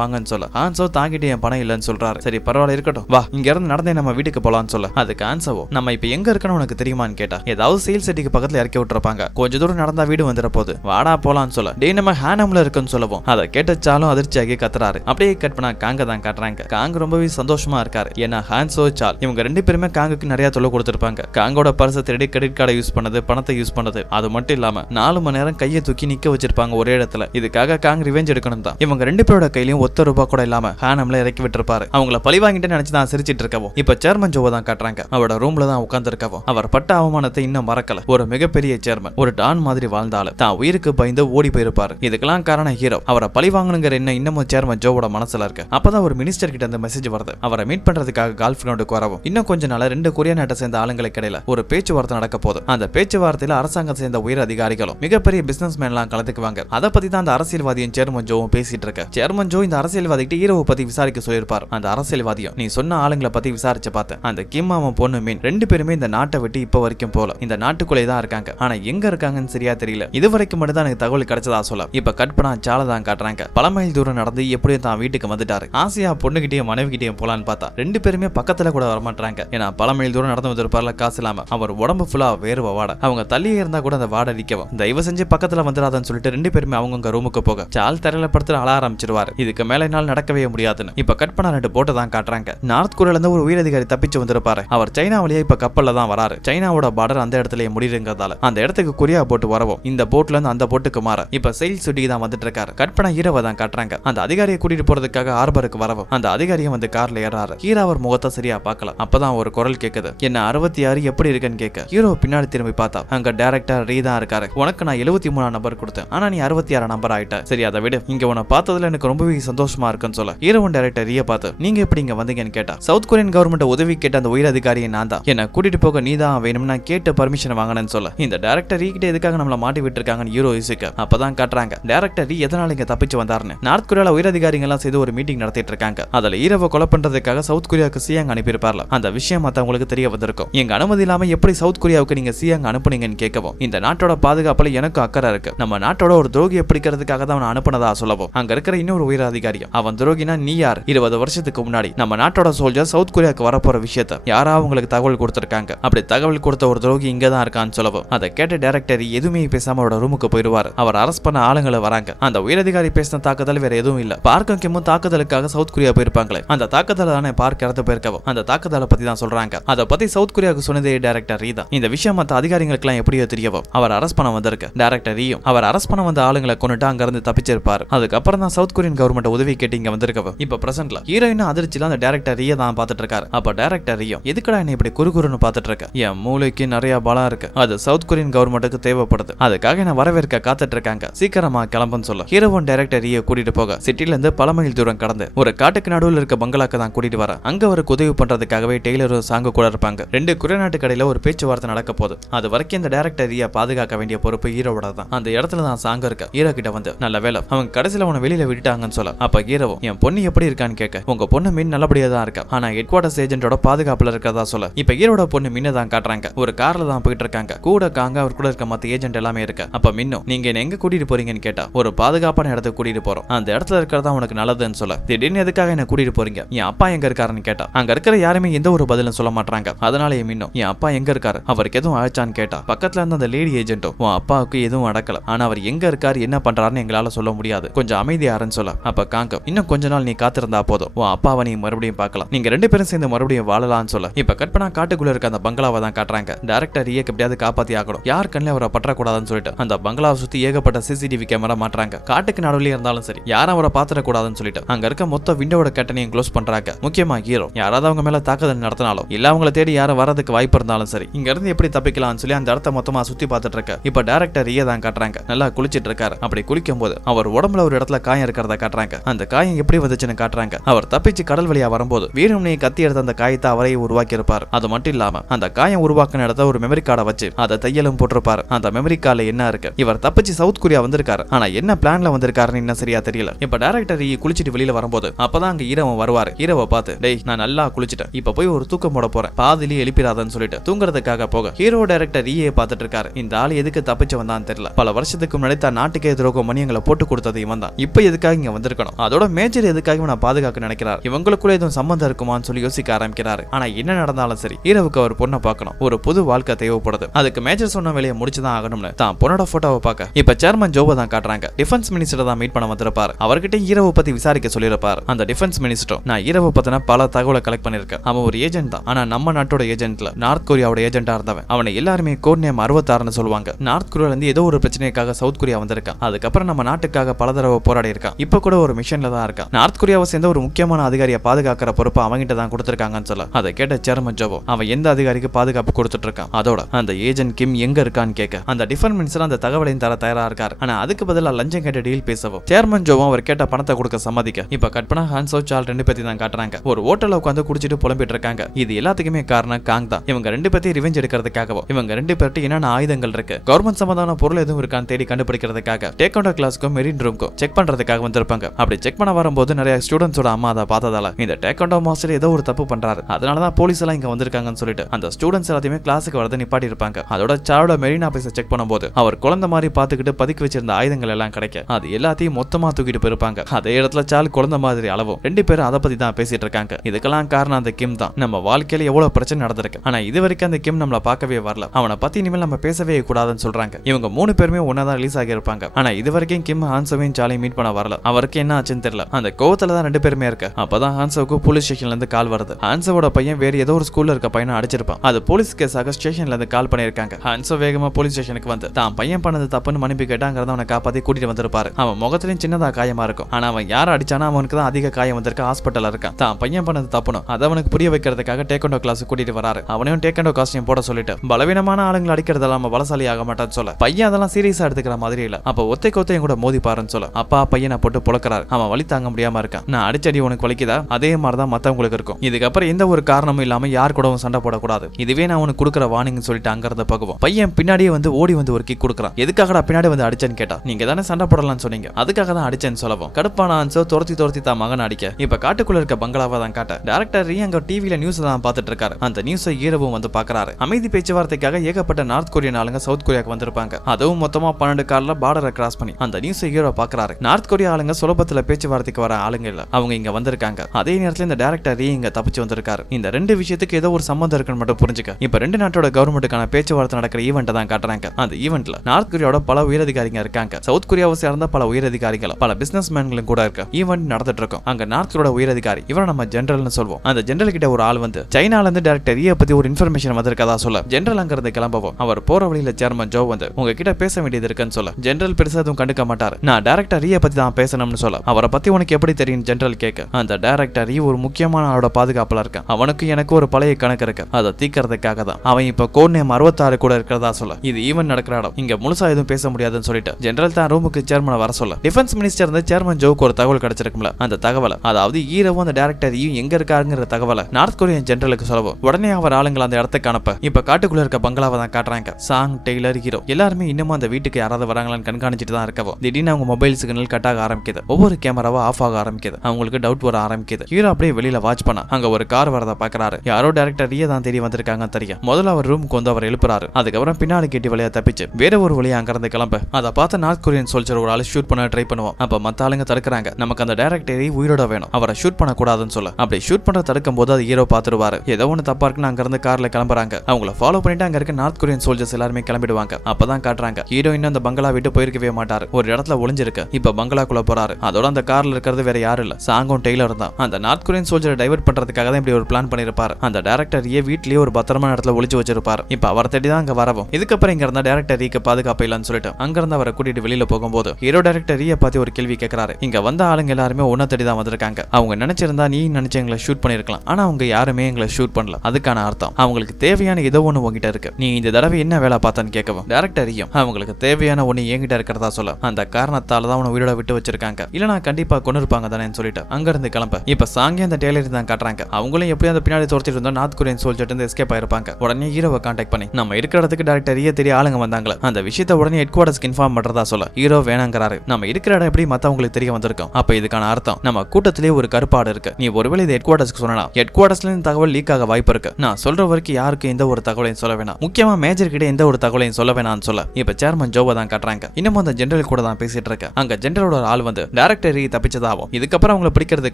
வாங்கன்னு சொல்ல ஹான்சோ தாங்கிட்டு என் பணம் இல்லன்னு சொல்றாரு. சரி பரவாயில்ல இருக்கட்டும், வா இங்க இருந்து நடந்தே நம்ம வீட்டுக்கு போலான்னு சொல்ல அதுக்கு ஹான்சோவோ நம்ம இப்ப எங்க இருக்கணும் உனக்கு தெரியுமான்னு கேட்டா ஏதாவது சேல் சிட்டிக்கு பக்கத்துல இறக்கி விட்டுருப்பாங்க, கொஞ்ச தூரம் நடந்தா வீடு வந்துட போது, வாடா போலான்னு சொல்ல டே நம்ம ஹானம்ல இருக்குன்னு சொல்லவும் அதை கேட்டச்சாலும் அதிர்ச்சியாகி கத்துறாரு. அப்படியே கட் பண்ணா காங்க தான் காட்டுறாங்க. காங் ரொம்பவே சந்தோஷமா இருக்காரு. ஏன்னா ஹான்சோ சால் இவங்க 2 பேருமே காங்குக்கு நிறைய தொல்லை கொடுத்திருப்பாங்க. காங்கோட பர்ஸை திருடி கிரெடிட் கார்டை யூஸ் பண்ணது, பணத்தை யூஸ் பண்ணது, அது மட்டும் இல்லாம 4 மணி நேரம் கையை தூக்கி நிக்க வச்சிருப்பாங்க ஒரே இடத்துல. இதுக்காக காங் ரிவெஞ்ச் எடுக்கணும் தான். இவங்க 2 பேரோட கையிலயும் ₹1 கூட இல்லாம ஹானம்ல இறக்கி விட்டுருப்பாரு. அவங்கள பழி வாங்கிட்டு நினைச்சு தான் சிரிச்சிட்டு இருக்கவும் இப்ப சேர்மன் ஜோவை தான் காட்டுறாங்க. அவரோட ரூம்ல தான் உட்கார்ந்து இருக்கவும் அவர் பட்ட அவமானத்தை இன்னும் மறக்கல. ஒரு மிகப்பெரிய சேர்மன், ஒரு டான் மாதிரி வாழ்ந்தாலும் தான் உயிருக்கு பயந்து ஓடி போயிருப்பாரு. இதுக்கெல்லாம் காரணம் ஹீரோ. அவரை பழி வாங்கணுங்கிற எண்ணம் இன்னமும் சேர்மன் ஜோவோட மனசுல இருக்கு. அப்பதான் ஒரு மினிஸ்டர் கிட்ட அந்த மெசேஜ் வருது. அவரை மீட் பண்றதுக்காக கால்ஃப் கிரவுண்டுக்கு வரவும் இன்னும் கொஞ்ச நாள் 2 கொரியா நாட்டை சேர்ந்த ஆளுங்களுக்கு இடையில ஒரு பேச்சுவார்த்தை நடக்க போகுது. அந்த பேச்சுவார்த்தையில அரசாங்கம் சேர்ந்த உயர் அதிகாரிகளும் மிகப்பெரிய பிசினஸ் மேன் எல்லாம் கலந்துக்குவாங்க. அதை பத்தி தான் அந்த அரசியல்வாதியும் சேர்மன் ஜோவும் பேசிட்டு இருக்க. சேர்மன் ஜோ இந்த அரசியல்வாதிகிட்ட ஹீரோவை பத்தி விசாரிக்க சொல்லியிருப்பார். அந்த அரசியல்வாதியும் நீ சொன்ன ஆளுங்களை பத்தி விசாரிச்சு பார்த்தேன், அந்த கிம் அவன் பொண்ணு மீன் 2 பேருமே இந்த நாட்டை விட்டு இப்ப வரைக்கும் போல, இந்த நாட்டுக்குள்ளே தான் இருக்காங்க. ஆனா எங்க இருக்காங்கன்னு சரியா தெரியல. இது வரைக்கும் மட்டும் தான் எனக்கு தகவல் கிடைச்சதா சொல்ல இப்ப கட் பண்ணா சால தான் காட்டுறாங்க. பல மைல் தூரம் நடந்து எப்படியும் தான் வீட்டுக்கு வந்துட்டாரு. ஆசையா பொண்ணுகிட்டயும் மனைவிகிட்டயும் போலான்னு பார்த்தா 2 பேருமே பக்கத்துல கூட வரமாட்டாங்க. ஏன்னா பல மைல் தூரம் நடந்து வந்திருப்பார்ல காசு இல்லாம. அவர் உடம்பு ஃபுல்லா வேர்வை வாட, அவங்க தள்ளியே இருந்தா கூட அந்த வாட அடிக்கவும் தயவு செஞ்சு பக்கத்துல வந்துடாதன்னு சொல்லிட்டு 2 பேருமே அவங்க ரூமுக்கு போக சால் தரையில படுத்து அழ ஆரம்பிச்சிருவாரு. இதுக்கு மேல என்னால் நடக்கவே முடியாதுன்னு. இப்ப கட் பண்ணா 2 போட்டை தான் காட்டுறாங்க. நார்த் கொரியால இருந்து ஒரு உயரதிகாரி தப்பிச்சு வந்திருப்பாரு. அவர் சைனா வழியா இப்ப கப்பல்ல தான் வராரு. சைனாவோட பார்டர் அந்த இடத்துல முடியுங்கிறதால அந்த இடத்துக்கு கொரியா போட்டு வரவும் இந்த போட்ல இருந்து அந்த போட்டுக்கு மாற இப்ப செயல் சுட்டிக்கு தான் வந்துட்டு இருக்காரு. கட் பண்ண ஹீரோவை தான் காட்டுறாங்க. அந்த அதிகாரியை கூட்டிட்டு போறதுக்காக ஹார்பருக்கு வரவும் அந்த அதிகாரியும் வந்து கார்ல ஏறாரு. ஹீரோ அவர் முகத்தை சரியா பார்க்கல. அப்பதான் ஒரு குரல் கேக்குது, என்ன 66 எப்படி இருக்குன்னு கேட்க. ஹீரோ பின்னாடி திரும்பி பார்த்தா அங்க டைரக்டர் ரீ தான் இருக்காரு. உனக்கு நான் 73 நம்பர் கொடுத்தேன், ஆனா நீ 66 நம்பர் ஆயிட்ட. சரி அதை விட இங்க உன்னை பார்த்ததுல எனக்கு ரொம்பவே சந்தோஷமா இருக்குன்னு சொல்ல ஹீரோவும் டைரக்டர் ரீயை பார்த்து நீங்க எப்படி இங்க வந்தீங்கன்னு கேட்டா சவுத் கொரியன் கவர்மெண்ட் உதவி கேட்ட அந்த உயர் அதிகாரியை நான் தான், என்ன கூட்டிட்டு போக நீ தான் வேணும்னா கேட்டு பர்மிஷன் வாங்கணும்னு சொல்ல இந்த டைரக்டர் ரீ கிட்ட எதுக்காக நம்மள மாட்டி விட்டு இருக்காங்கன்னு ஹீரோ யோசிக்க அப்பதான் காட்டுறாங்க டைரக்டர் ரீ எதனால இங்க தப்பிச்சு வந்தாருன்னு. நார்த் கொரியால உயர் அதிகாரிகள் எல்லாம் சேர்ந்து ஒரு மீட்டிங் நடத்திட்டு இருக்காங்க. அதுல ஹீரோவை கொலை பண்றதுக்காக சவுத் கொரியாவுக்கு சியாங் அனுப்பியிருப்பார்ல, அந்த விஷயம் மத்தவங்களுக்கு தெரிய வந்திருக்கும். எங்க அனுமதி இல்லாம எப்படி சவுத் கொரியாவுக்கு நீங்க சியாங் அனுப்புனீங்கன்னு கேட்கவும் இந்த நாட்டோட பாதுகாப்புல எனக்கு அக்கறை இருக்கு, நம்ம நாட்டோட ஒரு துரோகியை பிடிக்கிறதுக்காக தான் அவன் அனுப்புனதா சொல்லவும் அங்க இருக்கிற இன்னொரு உயர் அதிகாரியும் அவன் துரோகினா நீ யார், 20 வருஷத்துக்கு முன்னாடி நம்ம நாட்டோட சோல்ஜர் சவுத் கொரியாவுக்கு வரப்போற விஷயத்த யாரா உங்களுக்கு தகவல் கொடுத்திருக்காங்க, அப்படி தகவல் கொடுத்த ஒரு துரோகி இங்க தான் இருக்கான்னு சொல்லவும் அதை கேட்ட டைரக்டர் எதுவுமே பேசாம அவரோட ரூமுக்கு போயிருவாரு. அவர் அரஸ்ட் பண்ண ஆளுங்களை வராங்க. அந்த உயரதிகாரி பேசின தாக்குதல் வேற எதுவும் இல்ல, பார்க்கும் கிம்மும் தாக்குதலுக்காக சவுத் கொரியா போயிருப்பாங்களே அந்த தாக்குதல் தானே பார்க் இறந்து போயிருக்கவும் அந்த தாக்குதலை பத்தி தான் சொல்றாங்க. அதை பத்தி சவுத் கொரியாவுக்கு சொன்னதே டைரக்டர் ரீ தான். இந்த விஷயம் மத்த அதிகாரிகளுக்கு எல்லாம் எப்படியோ தெரியவும் அவர் அரஸ்ட் பண்ண வந்திருக்கு. டைரக்டர் ரீயும் அவர் அரஸ்ட் பண்ண வந்த ஆளுங்களை கொண்டுட்டு அங்க இருந்து தப்பிச்சிருப்பாரு. அதுக்கப்புறம் தான் சவுத் கொரியன் கவர்மெண்ட் உதவி கேட்டு இங்க வந்திருக்கவும் இப்ப பிரசன்ட்ல ஹீரோயின் அதிர்ச்சியில அந்த டைரக்டர் ரீயை தான் பாத்துட்டு இருக்காரு. அப்ப டைரக்டர் ரீயும் எதுக்கடா என்ன இப்படி குறுகுறுன்னு பாத்துட்டு இருக்க, என் மூளைக்கு நிறைய பலம் இருக்கு, அது சவுத் கொரியன் கவர்மெண்ட்டுக்கு தேவைப்படுது, அதுக்காக என்ன வரவேற்க காத்துட்டு இருக்காங்க, சீக்கிரமா கிளம்புன்னு சொல்ல ஹீரோவும் டைரக்டர் ரீயை கூட்டிட்டு போக சிட்டில இருந்து பல மைல் தூரம் கடந்து ஒரு காட்டுக்கு நடுவில் இருக்க பங்களாக்கு தான் கூட்டிட்டு வர. அங்க அவருக்கு உதவி பண்றதுக்காகவே டெய்லரும் சாங்க கூட இருப்பாங்க. 2 கொரிய நாட்டு கடையில ஒரு பேச்சுவார்த்தை நடக்க போகுது. அது வரைக்கும் இந்த டைரக்டர் ரீயை பாதுகாக்க வேண்டிய பொறுப்பு ஹீரோவோட தான். அந்த இடத்துல தான் சாங்க இருக்க. ஹீரோ கிட்ட வந்து நல்ல வேலை அவங்க கடைசியில உன வெளியில விட்டுட்டாங்கன்னு சொல்ல அப்ப ஹீரோவும் என் பொண்ணு எப்படி இருக்கான்னு கேட்க உங்க பொண்ணு மீன் நல்லபடியா தான் இருக்கா, ஆனா ஹெட் குவார்டர்ஸ் ஏஜென்ட்டோட பாதுகாப்புல இருக்கிறதா சொல்ல இப்ப ஹீரோட பொண்ணு மீனை தான் காட்டுறாங்க. ஒரு கார்ல தான் போயிட்டு இருக்காங்க. கூட காங்க அவர் கூட இருக்க மத்த ஏஜென்ட் எல்லாமே இருக்கு. அப்ப மின்னும் நீங்க என்ன எங்க கூட்டிட்டு போறீங்கன்னு கேட்டா ஒரு பாதுகாப்பான இடத்துக்கு கூட்டிட்டு போறோம், அந்த இடத்துல இருக்கிறதா உனக்கு நல்லதுன்னு சொல்ல திடீர்னு எதுக்காக என்ன கூட்டிட்டு போறீங்க, என் அப்பா எங்க இருக்காருன்னு கேட்டா அங்க இருக்கிற யாருமே எந்த ஒரு பதிலும் சொல்ல மாட்டாங்க. அதனால மின்னும் என் அப்பா எங்க இருக்காரு, அவருக்கு எதுவும் ஆயிடுச்சான்னு கேட்டா பக்கத்துல இருந்த அந்த லேடி ஏஜென்ட்டும் உன் அப்பாவுக்கு எதுவும் நடக்கல, ஆனா அவர் எங்க இருக்காரு என்ன பண்றாருன்னு எங்களால சொல்ல முடியாது, கொஞ்சம் அமைதியாருன்னு சொல்ல அப்ப காங்க இன்னும் கொஞ்ச நாள் நீ காத்திருந்தா போதும், உன் அப்பாவை நீ மறுபடியும் பார்க்கலாம், நீங்க 2 பேரும் சேர்ந்து மறுபடியும் வாழலாம்னு சொல்ல இப்ப கட் பண்ணா காட்டுக்குள்ள இருக்க அந்த பங்களாவை தான் காட்டுறாங்க. டைரக்டர் ரீயை எப்படியாவது காப்பாத்தி ஆகணும், யார் கண்ணில் அவரை பற்றக்கூடாதுன்னு சொல்லிட்டு அந்த பங்களாவை சுத்தி ஏகப்பட்ட சிசிடிவி கேமரா மாட்டுறாங்க. காட்டுக்கு நடுவில் இருந்தாலும் சரி யாரும் அவரை பாத்திரக்கூடாதுன்னு சொல்லிட்டு அங்க இருக்க மொத்த விண்டோட கட்டணையும் க்ளோஸ் பண்றாங்க. முக்கியமா ஹீரோ யாராவது அவங்க மேல தாக்குதல் நடத்தினாலும் இல்ல அவங்கள தேடி யாரும் வரதுக்கு வாய்ப்பு இருந்தாலும் சரி இங்க இருந்து எப்படி தப்பிக்கலாம்னு சொல்லி அந்த இடத்த மொத்தமா சுத்தி பார்த்துட்டு இருக்க. இப்ப டைரக்டர் ரீயை தான் காட்டுறாங்க. நல்லா குளிச்சிட்டு இருக்காரு. அப்படி குளிக்கும் போது அவர் உடம்புல ஒரு இடத்துல காயம் இருக்கிறத காட்டுறாங்க. அந்த காயம் எப்படி வந்துச்சுன்னு காட்டுறாங்க. அவர் தப்பிச்சு கடல் வழியா வரும்போது வீரம்னே கத்தி எடுத்த அந்த காயத்தை அவரே உருவாக்கி இருப்பார். அது மட்டும் இல்லாம அந்த காயம் உருவாக்கின இடத்த ஒரு மெமரி கார்டை வச்சு அதை தையலும் போட்டிருப்பாரு. அந்த மெமரி கார்டுல என்ன இருக்கு, இவர் தப்பிச்சு சவுத் கொரியா வந்திருக்காரு, ஆனா என்ன பிளான்ல வந்திருக்காருன்னு இன்னும் சரியா தெரியல. இப்ப டைரக்டர் குளிச்சிட்டு வெளியில வரும்போது அப்பதான் அங்க ஹீரோவன் வருவாரு. ஹீரோவை பார்த்து டேய் நான் நல்லா குளிச்சிட்டேன், இப்ப போய் ஒரு தூக்கம் போட போறேன், பாதிலே எழுப்பிடாதன்னு சொல்லிட்டு தூங்குறதுக்காக போக ஹீரோ டைரக்டர் ரீயை பார்த்துட்டு இருக்காரு. இந்த ஆள் எதுக்கு தப்பிச்சு வந்தான்னு தெரியல. தெரியல. பல வருஷத்துக்கு முன்னாடி தான் நாட்டுக்கே துரோகம் பண்ணி எங்களை போட்டு கொடுத்தது இவன் தான். இப்ப எதுக்காக இங்க வந்திருக்கணும், அதோட மேஜர் எதுக்காக இவனை பாதுகாக்க நினைக்கிறார், இவங்களுக்குள்ள எதுவும் சம்பந்தம் இருக்குமான்னு சொல்லி யோசிக்க ஆரம்பிக்கிறாரு. ஆனா என்ன நடந்தாலும் சரி ஹீரோவுக்கு அவர் பொண்ணை பார்க்கணும், ஒரு புது வாழ்க்கை தேவைப்படுது. அதுக்கு மேஜர் சொன்ன வேலையை முடிச்சுதான் ஆகணும்னு தான் பொண்ணோட போட்டோவை பார்க்க இப்ப சேர்மன் ஜோவை தான் காட்டுறாங்க. டிஃபென்ஸ் மினிஸ்டர் தான் மீட் பண்ண வந்திருப்பாரு. அவர்கிட்ட ஹீரோவை பத்தி விசாரிக்க சொல்லிருப்பாரு. அந்த டிஃபென்ஸ் மினிஸ்டர் நான் ஹீரோவை பத்தின பல தகவலை கலெக்ட் பண்ணிருக்கேன். அவன் ஒரு ஏஜென்ட் தான். ஆனா நம்ம நாட்டோட ஏஜென்ட்ல நார்த் கொரியாவோட ஏஜென்டா இருந்தவன். அவனை எல்லாருமே கோட் நேம் 66ன்னு சொல்லுவாங்க. நார்த் கொரியால இருந்து ஏதோ ஒரு பிரச்சனைக்காக சவுத் கொரியா வந்திருக்கான். அதுக்கப்புறம் நம்ம நாட்டுக்காக பல தடவை போராடி இருக்கான். இப்ப கூட ஒரு மிஷன்ல தான் இருக்கான். நார்த் கொரியாவை சேர்ந்த ஒரு முக்கியமான அதிகாரியை பாதுகாக்கிற பொறுப்பு அவங்கிட்ட தான் கொடுத்திருக்காங்கன்னு சொல்ல அதை கேட்ட சேர்மன் ஜோவோ அவன் எந்த அதிகாரிக்கு பாதுகாப்பு கொடுத்துட்டு இருக்கான், அதோட அந்த ஏஜென்ட் கிம் எங்க இருக்கான்னு கேட்க அந்த டிஃபென்ஸ் மினிஸ்டர் அந்த தகவலையும் தர தயாரா இருக்காரு. ஆனா அதுக்கு பதிலா லஞ்சம் கேட்ட டீல் பேசவும் சேர்மன் ஜோவோ அவர் கேட்ட பணத்தை கொடுக்க சம்மதிக்க இப்ப கட் பண்ணா ஹான்சோ சால் ரெண்டு பேத்தி தான் காட்டுறாங்க. ஒரு ஹோட்டல்ல உட்காந்து குடிச்சிட்டு புலம்பிட்டு இருக்காங்க. இது எல்லாத்துக்குமே காரணம் காங் தான். இவங்க ரெண்டு பேத்தையும் ரிவெஞ்ச் எடுக்கிறதுக்காகவும் இவங்க ரெண்டு பேர்ட்டு என்னென்ன ஆயுதங்கள் இருக்கு, கவர்மெண்ட் சம்பந்தமான பொருள் எதுவும் இருக்கான்னு தேடி கண்டுபிடிக்கிறதுக்காக டேக் அவுட் கிளாஸ்க்கும் மெரின் ரூம்க்கும் செக் பண்றதுக்காக வந்திருப்பாங்க. அப்படி செக் பண்ண வரும்போது நிறைய ஸ்டூடெண்ட்ஸோட அம்மா அதை பார்த்ததால இந்த டேக் அவுட் மாஸ்டர் ஏதோ ஒரு தப்பு பண்றாரு, அதனாலதான் போலீஸ் எல்லாம் இங்க வந்திருக்காங்கன்னு சொல்லிட்டு அந்த ஸ்டூடெண்ட்ஸ் எல்லாத்தையுமே கிளாஸுக்கு வரத நிப்பாட்டி இருப்பாங்க. அதோட சாரோட மெரின் ஆபீஸை செக் பண்ணும்போது அவர் குழந்தை மாதிரி பாத்துக்கிட்டு பதுக்கி வச்சிருந்த ஆயுதங்கள் எல்லாம் கிடைக்க அது எல்லாத்தையும் மொத்தமா தூக்கிட்டு போயிருப்பாங்க. அதே இடத்துல சால் குழந்தை மாதிரி அளவும் ரெண்டு பேரும் அதை பத்தி தான் பேசிட்டு இருக்காங்க. இதுக்கெல்லாம் காரணம் அந்த கிம் தான். நம்ம வாழ்க்கையில எவ்வளவு பிரச்சனை நடந்திருக்கு, ஆனா இது வரைக்கும் அந்த கிம் நம்மள பார்க்கவே வரல. அவனை பத்தி இனிமேல் நம்ம பேசவே கூடாதுன்னு சொல்றாங்க. இவங்க மூணு பேருமே ஒன்னாதான் ரிலீஸ் ஆகி இருப்பாங்க. ஆனா இது வரைக்கும் கிம் ஹான்சோவையும் சாலையும் மீட் பண்ண வரல. அவருக்கு என்ன ஆச்சுன்னு தெரியல. அந்த கோவத்துல தான் ரெண்டு பேருமே இருக்கு. அப்பதான் ஹான்சோவுக்கு போலீஸ் ஸ்டேஷன்ல இருந்து கால் வருது. ஹான்சோவோட பையன் வேற ஏதோ ஒரு ஸ்கூல்ல இருக்க பையனை அடிச்சிருப்பான். அது போலீஸ் கேஸாக ஸ்டேஷன்ல இருந்து கால் பண்ணிருக்காங்க. ஹான்சோ வேகமா போலீஸ் ஸ்டேஷனுக்கு வந்து தான் பையன் பண்ணது தப்புன்னு மன்னிப்பு கேட்டாங்கிறத அவனை காப்பாத்தி கூட்டிட்டு வந்திருப்பாரு. அவன் முகத்திலையும் சின்னதா காயமா இருக்கும். ஆனா அவன் யாரை அடிச்சானா அவனுக்கு தான் அதிக காயம் வந்திருக்கு. ஹாஸ்பிட்டல்ல இருக்கான். தான் பையன் பண்ணது தப்புன்னு அதை அவனுக்கு புரிய வைக்கிறதுக்காக டேக்கண்டோ கிளாஸ் கூட்டிட்டு வராரு. அவனையும் டேக்கண்டோ காஸ்டியூம் போட சொல்லிட்டு பலவீனமான ஆளுங்களை அடிக்கிறதெல்லாம் நம்ம பலசாலி ஆக மாட்டான்னு சொல்ல பையன் அதெல்லாம் சீரியஸா எடுத்துக்கிற மாதிரி இல்ல. அப்ப ஒத்தைக்கு ஒத்தையும் கூட மோதி பாருன்னு சொல்ல அப்பா பையனை போட்டு புழக்கிறாரு. அவன் வலி தாங்க முடியாம இருக்கான். நான் அடிச்சடி உனக்கு வலிக்குதா, அதே மாதிரிதான் மத்தவங்களுக்கு இருக்கும். இதுக்கப்புறம் எந்த ஒரு காரணமும் இல்லாம யார் கூடவும் சண்டை போடக்கூடாது. இதுவே நான் உனக்கு கொடுக்குற வார்னிங் சொல்லிட்டு அங்க இருந்த பகுவோம் பையன் பின்னாடியே வந்து ஓடி வந்து ஒரு கிக் கொடுக்குறான். எதுக்காக பின்னாடி வந்து அடிச்சேன்னு கேட்டா நீங்க தானே சண்டை போடலாம்னு சொன்னீங்க, அதுக்காக தான் அடிச்சேன்னு சொல்லவும் கடுப்பான ஆன்சோ துரத்தி தான் மகன் அடிக்க இப்ப காட்டுக்குள்ள இருக்க பங்களாவை தான் காட்ட டைரக்டர் அங்க டிவில நியூஸ் தான் பாத்துட்டு இருக்காரு. அந்த நியூஸை ஈரவும் வந்து பாக்குறாரு. அமைதி பேச்சுவார்த்தைக்காக ஏகப்பட்ட நார்த் கொரியன் ஆளுங்க சவுத் கொரியாக்கு வந்திருப்பாங்க. அதுவும் மொத்தமா 12 கார்ல பார்டரை கிராஸ் பண்ணி அந்த நியூஸை ஹீரோ பாக்குறாரு. நார்த் கொரியா ஆளுங்க சுலபத்துல பேச்சுவார்த்தைக்கு வர ஆளுங்க இல்ல, அவங்க இங்க வந்திருக்காங்க. அதே நேரத்துல இந்த டைரக்டர் இங்க தப்பிச்சு வந்திருக்காரு. இந்த ரெண்டு விஷயத்துக்கு ஏதோ ஒரு சம்பந்தம் இருக்குன்னு மட்டும் புரிஞ்சுக்க இப்ப ரெண்டு நாட்டோட கவர்மெண்ட்டுக்கான பேச்சுவார்த்தை நடக்கிற ஈவெண்ட் தான் காட்டுறாங்க. அந்த ஈவெண்ட்ல நார்த் கொரியாவோட பல உயரதிகாரிங்க இருக்காங்க. சவுத் கொரியாவை சேர்ந்த பல உயரதிகாரிகளும் பல பிசினஸ் மேன்களும் கூட இருக்க ஈவெண்ட் நடந்துட்டு இருக்கும். அங்க நார்த்தோட உயரதிகாரி இவரை நம்ம ஜெனரல்னு சொல்வோம். அந்த ஜெனரல் கிட்ட ஒரு ஆள் வந்து சைனால இருந்து டைரக்டர் ஈய பத்தி ஒரு இன்ஃபர்மேஷன் வந்திருக்கதா சொல்ல ஜெனரல் அங்க இருந்து கிளம்பவும் அவர் போற வழியில சேர்மன் ஜோ வந்து உங்ககிட்ட பேச வேண்டியது இருக்குன்னு சொல்ல ஜெனரல் பெருசா எதுவும் கண்டுக்க மாட்டாரு. நான் டைரக்டர் ஈய பத்தி தான் பேசணும்னு சொல்ல அவரை பத்தி உனக்கு எப்படி தெரியும் ஜெனரல் கேட்க அந்த டைரக்டர் ஈ ஒரு முக்கியமான ஆளோட பாதுகாப்புல இருக்கான். அவனுக்கு எனக்கு ஒரு பழைய கணக்கு இருக்கு, அதை தீக்கிறதுக்காக தான் அவன் இப்ப கோட் நேம் 66 கூட இருக்கிறதா சொல்ல இது ஈவன் நடக்கிற இடம், இங்க முழுசா எதுவும் பேச முடியாதுன்னு சொல்லிட்டு ஜெனரல் தான் ரூமுக்கு சேர்மனை வர சொல்ல டிஃபென்ஸ் மினிஸ்டர் இருந்து சேர்மன் ஜோவுக்கு ஒரு தகவல் கிடைச்சிருக்கும்ல, அந்த தகவலை அதாவது ஈரவும் அந்த டைரக்டர் ஈ எங்க இருக்காருங்கிற தகவலை நார்த் கொரியன் ஜெனரலுக்கு சொல்லவும் உடனே அவர் ஆளுங்களை அந்த இடத்துக்கு அனுப்ப இப்ப காட்டுக்குள்ள இருக்க பங்களாவை தான் காட்டுறாங்க. சாங் டெய்லர் ஹீரோ எல்லாருமே இன்னமும் அந்த வீட்டுக்கு யாராவது வராங்களான்னு கண்காணிச்சுட்டு தான் இருக்கவும் திடீர்னு அவங்க மொபைல் சிக்னல் கட் ஆக ஆரம்பிக்குது. ஒவ்வொரு கேமராவா ஆஃப் ஆக ஆரம்பிக்குது. அவங்களுக்கு டவுட் வர ஆரம்பிக்குது. ஹீரோ அப்படியே வெளியில வாட்ச் பண்ண அங்க ஒரு கார் வரத பாக்குறாரு. யாரோ டைரக்டர் ஈ தான் தேடி வந்திருக்காங்க தெரியும். முதல்ல அவர் ரூமுக்கு வந்து அவர் எழுப்புறாரு. அதுக்கப்புறம் பின்னாடி கேட்டி வழியா தப்பிச்சு வேற ஒரு வழியா அங்க இருந்து கிளம்ப அதை பார்த்த நார்த் கொரியன் சோல்ஜர் ஒரு ஆளு ஷூட் பண்ண ட்ரை பண்ணுவோம். அப்ப மத்த ஆளுங்க தடுக்கிறாங்க. நமக்கு அந்த டைரக்டர் உயிரோட வேணும், அவரை ஷூட் பண்ண கூடாதுன்னு சொல்ல அப்படி ஷூட் பண்ண தடுக்கும் போது அது ஹீரோ பாத்துருவாரு. ஏதோ ஒன்னு தப்பா இருக்குன்னு அங்க இருந்து கார்ல கிளம்புறாங்க. அவங்கள ஃபாலோ பண்ணிட்டு அங்க இருக்க நார்த் கொரியன் சோல்ஜர்ஸ் எல்லாருமே கிளம்பிடுவாங்க. அப்பதான் காட்டுறாங்க ஹீரோ இன்னும் அந்த பங்களா விட்டு போயிருக்கவே மாட்டாரு. ஒரு இடத்துல ஒளிஞ்சிருக்கு. இப்ப பங்களாக்குள்ள போறாரு. அதோட அந்த கார்ல இருக்கிறது வேற யாரும் இல்ல, சாங்கும் டெய்லர் தான். அந்த நார்த் கொரியன் சோல்ஜரை டைவர்ட் பண்றதுக்காக தான் இப்படி ஒரு பிளான் பண்ணிருப்பாரு. அந்த டைரக்டர் வீட்லயே ஒரு பத்திரமான இடத்துல ஒளிச்சு வச்சிருப்பாரு. இப்ப அவர் தேடி தான் அங்க வரவும் இதுக்கப்புறம் இங்க இருந்த டைரக்டர் ஈக்கு பாதுகாப்பு இல்லன்னு சொல்லிட்டு அங்க இருந்து அவரை கூட்டிட்டு வெளியில போகும்போது ஹீரோ டைரக்டர் ஈய பார்த்து ஒரு கேள்வி கேட்கிறாரு. இங்க வந்த ஆளுங்க எல்லாருமே ஒன்ன தேடி தான் வந்திருக்காங்க. அவங்க நினைச்சிருந்தா நீ நினைச்சு எங்களை ஷூட் பண்ணிருக்கலாம், ஆனா அவங்க யாருமே எங்களை ஷூட் பண்ணல. அதுக்கான அர்த்தம் அவங்களுக்கு தேவையான ஏதோ ஒண்ணு உங்ககிட்ட இருக்கு. நீ இந்த தடவை என்ன வேலை பார்த்தான்னு கேட்கவும் டைரக்டர் ஈயும் அவங்களுக்கு தேவையான ஒண்ணு என்கிட்ட இருக்கிறதா சொல்ல அந்த காரணத்தால தான் அவனை உயிரோட விட்டு வச்சிருக்காங்க. இல்லனா கண்டிப்பா கொண்டு இருப்பாங்க தானே சொல்லிட்டு அங்க இருந்து கிளம்ப இப்ப சாங்கே அந்த டெய்லர் தான் காட்டுறாங்க. அவங்களும் எப்படி அந்த பின்னாடி துரத்திட்டு இருந்தா நார்த் கொரியன் சோல்ஜர் இருந்து எஸ்கேப் ஆயிருப்பாங்க. உடனே ஹீரோவை கான்டாக்ட் பண்ணி நம்ம இருக்கிற இடத்துக்கு டைரக்டர் ஈய தெரிய ஆளுங்க வந்தாங்களே அந்த விஷயத்தை உடனே ஹெட் குவார்டர்ஸ்க்கு இன்ஃபார்ம் பண்றதா சொல்ல ஹீரோ வேணாங்கிறாரு. நம்ம இருக்கிற இடம் எப்படி மத்தவங்களுக்கு தெரிய வந்திருக்கோம். அப்ப இதுக்கான அர்த்தம் நம்ம கூட்டத்திலேயே ஒரு கருப்பாடு இருக்கு. நீ ஒருவேளை இது ஹெட் குவார்டர்ஸ்க்கு சொன்னா ஹெட் குவார்டர்ஸ்ல இருந்து தகவல் லீக் ஆக வாய்ப்பு இருக்கு. நான் சொல்ற வரைக்கும் யாருக்கு எந்த ஒரு தகவலையும் சொல்ல வேணாம், முக்கியமா மேஜர் கிட்ட எந்த ஒரு தகவலையும் சொல்ல வேணாம்னு சொல்ல இப்ப சேர்மன் ஜோவை தான் காட்டுறாங்க. இன்னமும் அந்த ஜெனரல் கூட தான் பேசிட்டு இருக்க. அங்க ஜெனரலோட ஆள் வந்து டைரக்டர் தப்பிச்சதாகும். இதுக்கப்புறம் அவங்களை பிடிக்கிறது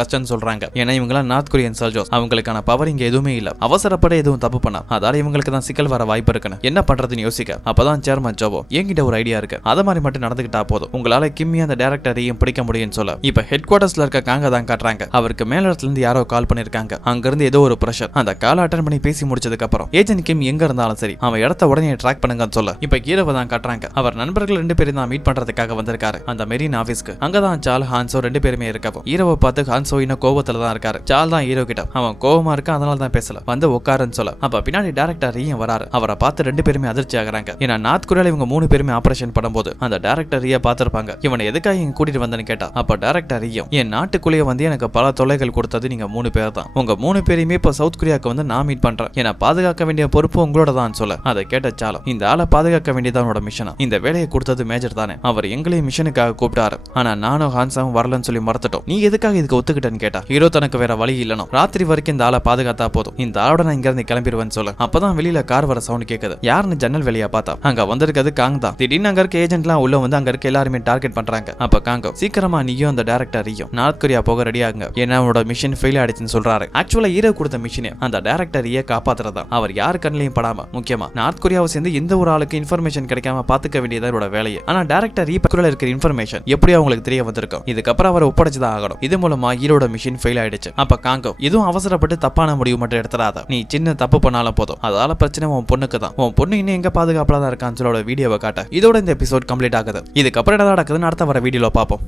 கஷ்டம்னு சொல்றாங்க. ஏன்னா இவங்க நார்த் கொரியன் சோல்ஜர்ஸ், அவங்களுக்கான பவர் இங்க எதுவுமே இல்ல. அவசரப்பட எதுவும் தப்பு பண்ணா அதால இவங்களுக்கு தான் சிக்கல் வர வாய்ப்பு இருக்குன்னு என்ன பண்றதுன்னு யோசிக்க அப்பதான் சேர்மன் ஜோவோ என்கிட்ட ஒரு ஐடியா இருக்கு, அத மாதிரி மட்டும் நடந்துகிட்டா போதும், உங்களால கிம்மி அந்த டைரக்டரையும் பிடிக்க முடியும்னு சொல்ல இப்ப ஹெட் குவார்டர்ஸ்ல இருக்க காங்க தான் காட்டுறாங்க. அவருக்கு மேல இடத்துல இருந்து யாரோ கால் பண்ணிருக்காங்க. அங்க இருந்து ஏதோ ஒரு பிரஷர். அந்த கால் அட்டன் பண்ணி பேசி முடிச்சதுக்கு அப்புறம் ஏஜென்ட் கிம் எங்க இருந்தாலும் சரி அவன் இடத்த உடனே ட்ராக் பண்ணுங்கன்னு சொல்ல இப்ப ஹீரோவை தான் காட்டுறாங்க. அவர் நண்பர்கள் 2 பேரும் தான் மீட் பண்றதுக்காக வந்திருக்காரு அந்த மெரின் ஆபீஸ்க்கு. அங்கதான் சால் ஹான்சோ 2 பேருமே இருக்கவும் ஹீரோவை பார்த்து ஹான்சோ இன்னும் கோவத்துல தான் இருக்காரு. சால் தான் ஹீரோ கிட்ட அவன் கோவமா இருக்க அதனால தான் பேசல, வந்து உட்காருன்னு சொல்ல அப்ப பின்னாடி டைரக்டர் ரீயும் வராரு. அவரை பார்த்து 2 பேருமே அதிர்ச்சி ஆகுறாங்க. ஏன்னா நார்த் கொரியால இவங்க 3 பேருமே ஆபரேஷன் பண்ணும்போது அந்த டைரக்டர் ரீயை பார்த்திருப்பாங்க. இவனை எதுக்காக இங்க கூட்டிட்டு வந்தேன்னு கேட்டா அப்ப டைரக்டர் ரீயும் என் நாட்டுக்குள்ளேயே வந்து எனக்கு பல தொல்லைகள் கொடுத்தது நீங்க 3 பேர் தான். உங்க 3 பேரையுமே இப்ப சவுத் கொரியாவுக்கு வந்து நான் மீட் பண்றேன். ஏன்னா பாதுகாக்க வேண்டிய பொறுப்பு உங்களோட தான் சொல்ல அதை கேட்ட சாலம் இந்த ஆளை பாதுகாக்க வேண்டியதோட மிஷனா, இந்த வேலையை கொடுத்தது மேஜர் தானே, அவர் எங்களையும் மிஷனுக்காக கூப்பிட்டாரு. ஆனா நானும் ஹான்சாவும் வரலன்னு சொல்லி மறந்துட்டோம். நீ எதுக்காக இதுக்கு ஒத்துக்கிட்டேன்னு கேட்டா ஹீரோ தனக்கு வேற வழி இல்லனோ, ராத்திரி வரைக்கும் இந்த ஆளை பாதுகாத்தா போதும், இந்த ஆளோட நான் இங்க இருந்து கிளம்பிடுவேன்னு சொல்ல அப்பதான் வெளியில கார் வர சவுண்ட் கேக்குது. யாருன்னு ஜன்னல் வெளியா பார்த்தா அங்க வந்திருக்கிறது காங் தான். திடீர்னு அங்க இருக்க ஏஜென்ட்லாம் உள்ள வந்து அங்க இருக்க எல்லாருமே டார்கெட் பண்றாங்க. அப்ப காங்கோ சீக்கிரமா நீயும் அந்த டைரக்டரையும் நார்த் கொரியா போக ரெடி ஆகுங்க, ஏன்னா அவனோட மிஷன் ஃபெயில் ஆயிடுச்சுன்னு சொல்றாரு. ஆக்சுவலா ஹீரோ கொடுத்த மிஷனே அந்த டைரக்டரையே காப்பாத்துறதா. அவர் யார் கண்ணிலையும் படாம முக்கியமா நார்த் கொரியாவை சேர்ந்து எந்த ஒரு ஆளுக்கு இன்ஃபர்மேஷன் கிடைக்காம பாத்துக்க வேண்டியதா இவரோட வேலையை. ஆனா டைரக்டர் பக்கத்துல இருக்கிற இன்ஃபர்மேஷன் எப்படி அவங்களுக்கு தெரிய வந்திருக்கும், இதுக்கப்புறம் அவர் ஒப்படைச்சுதான் ஆகணும். இது மூலமா ஹீரோட மிஷன் ஃபெயில் ஆயிடுச்சு. அப்ப காங்கோ இதுவும் அவசரப்பட்டு தப்பான முடிவு மட்டும் எடுத்துறாத, நீ சின்ன தப்பு பண்ணாலும் போதும், அதால பிரச்சனை உன் பொண்ணுக்கு தான், உன் பொண்ணு இன்னும் எங்க பாதுகாப்புல தான் இருக்கான்னு சொல்லோட வீடியோவை காட்ட இதோட இந்த எபிசோட் கம்ப்ளீட் ஆகுது. இதுக்கப்புறம் என்ன நடக்குதுன்னு அடுத்த வர வீடியோல பார்ப்போம்.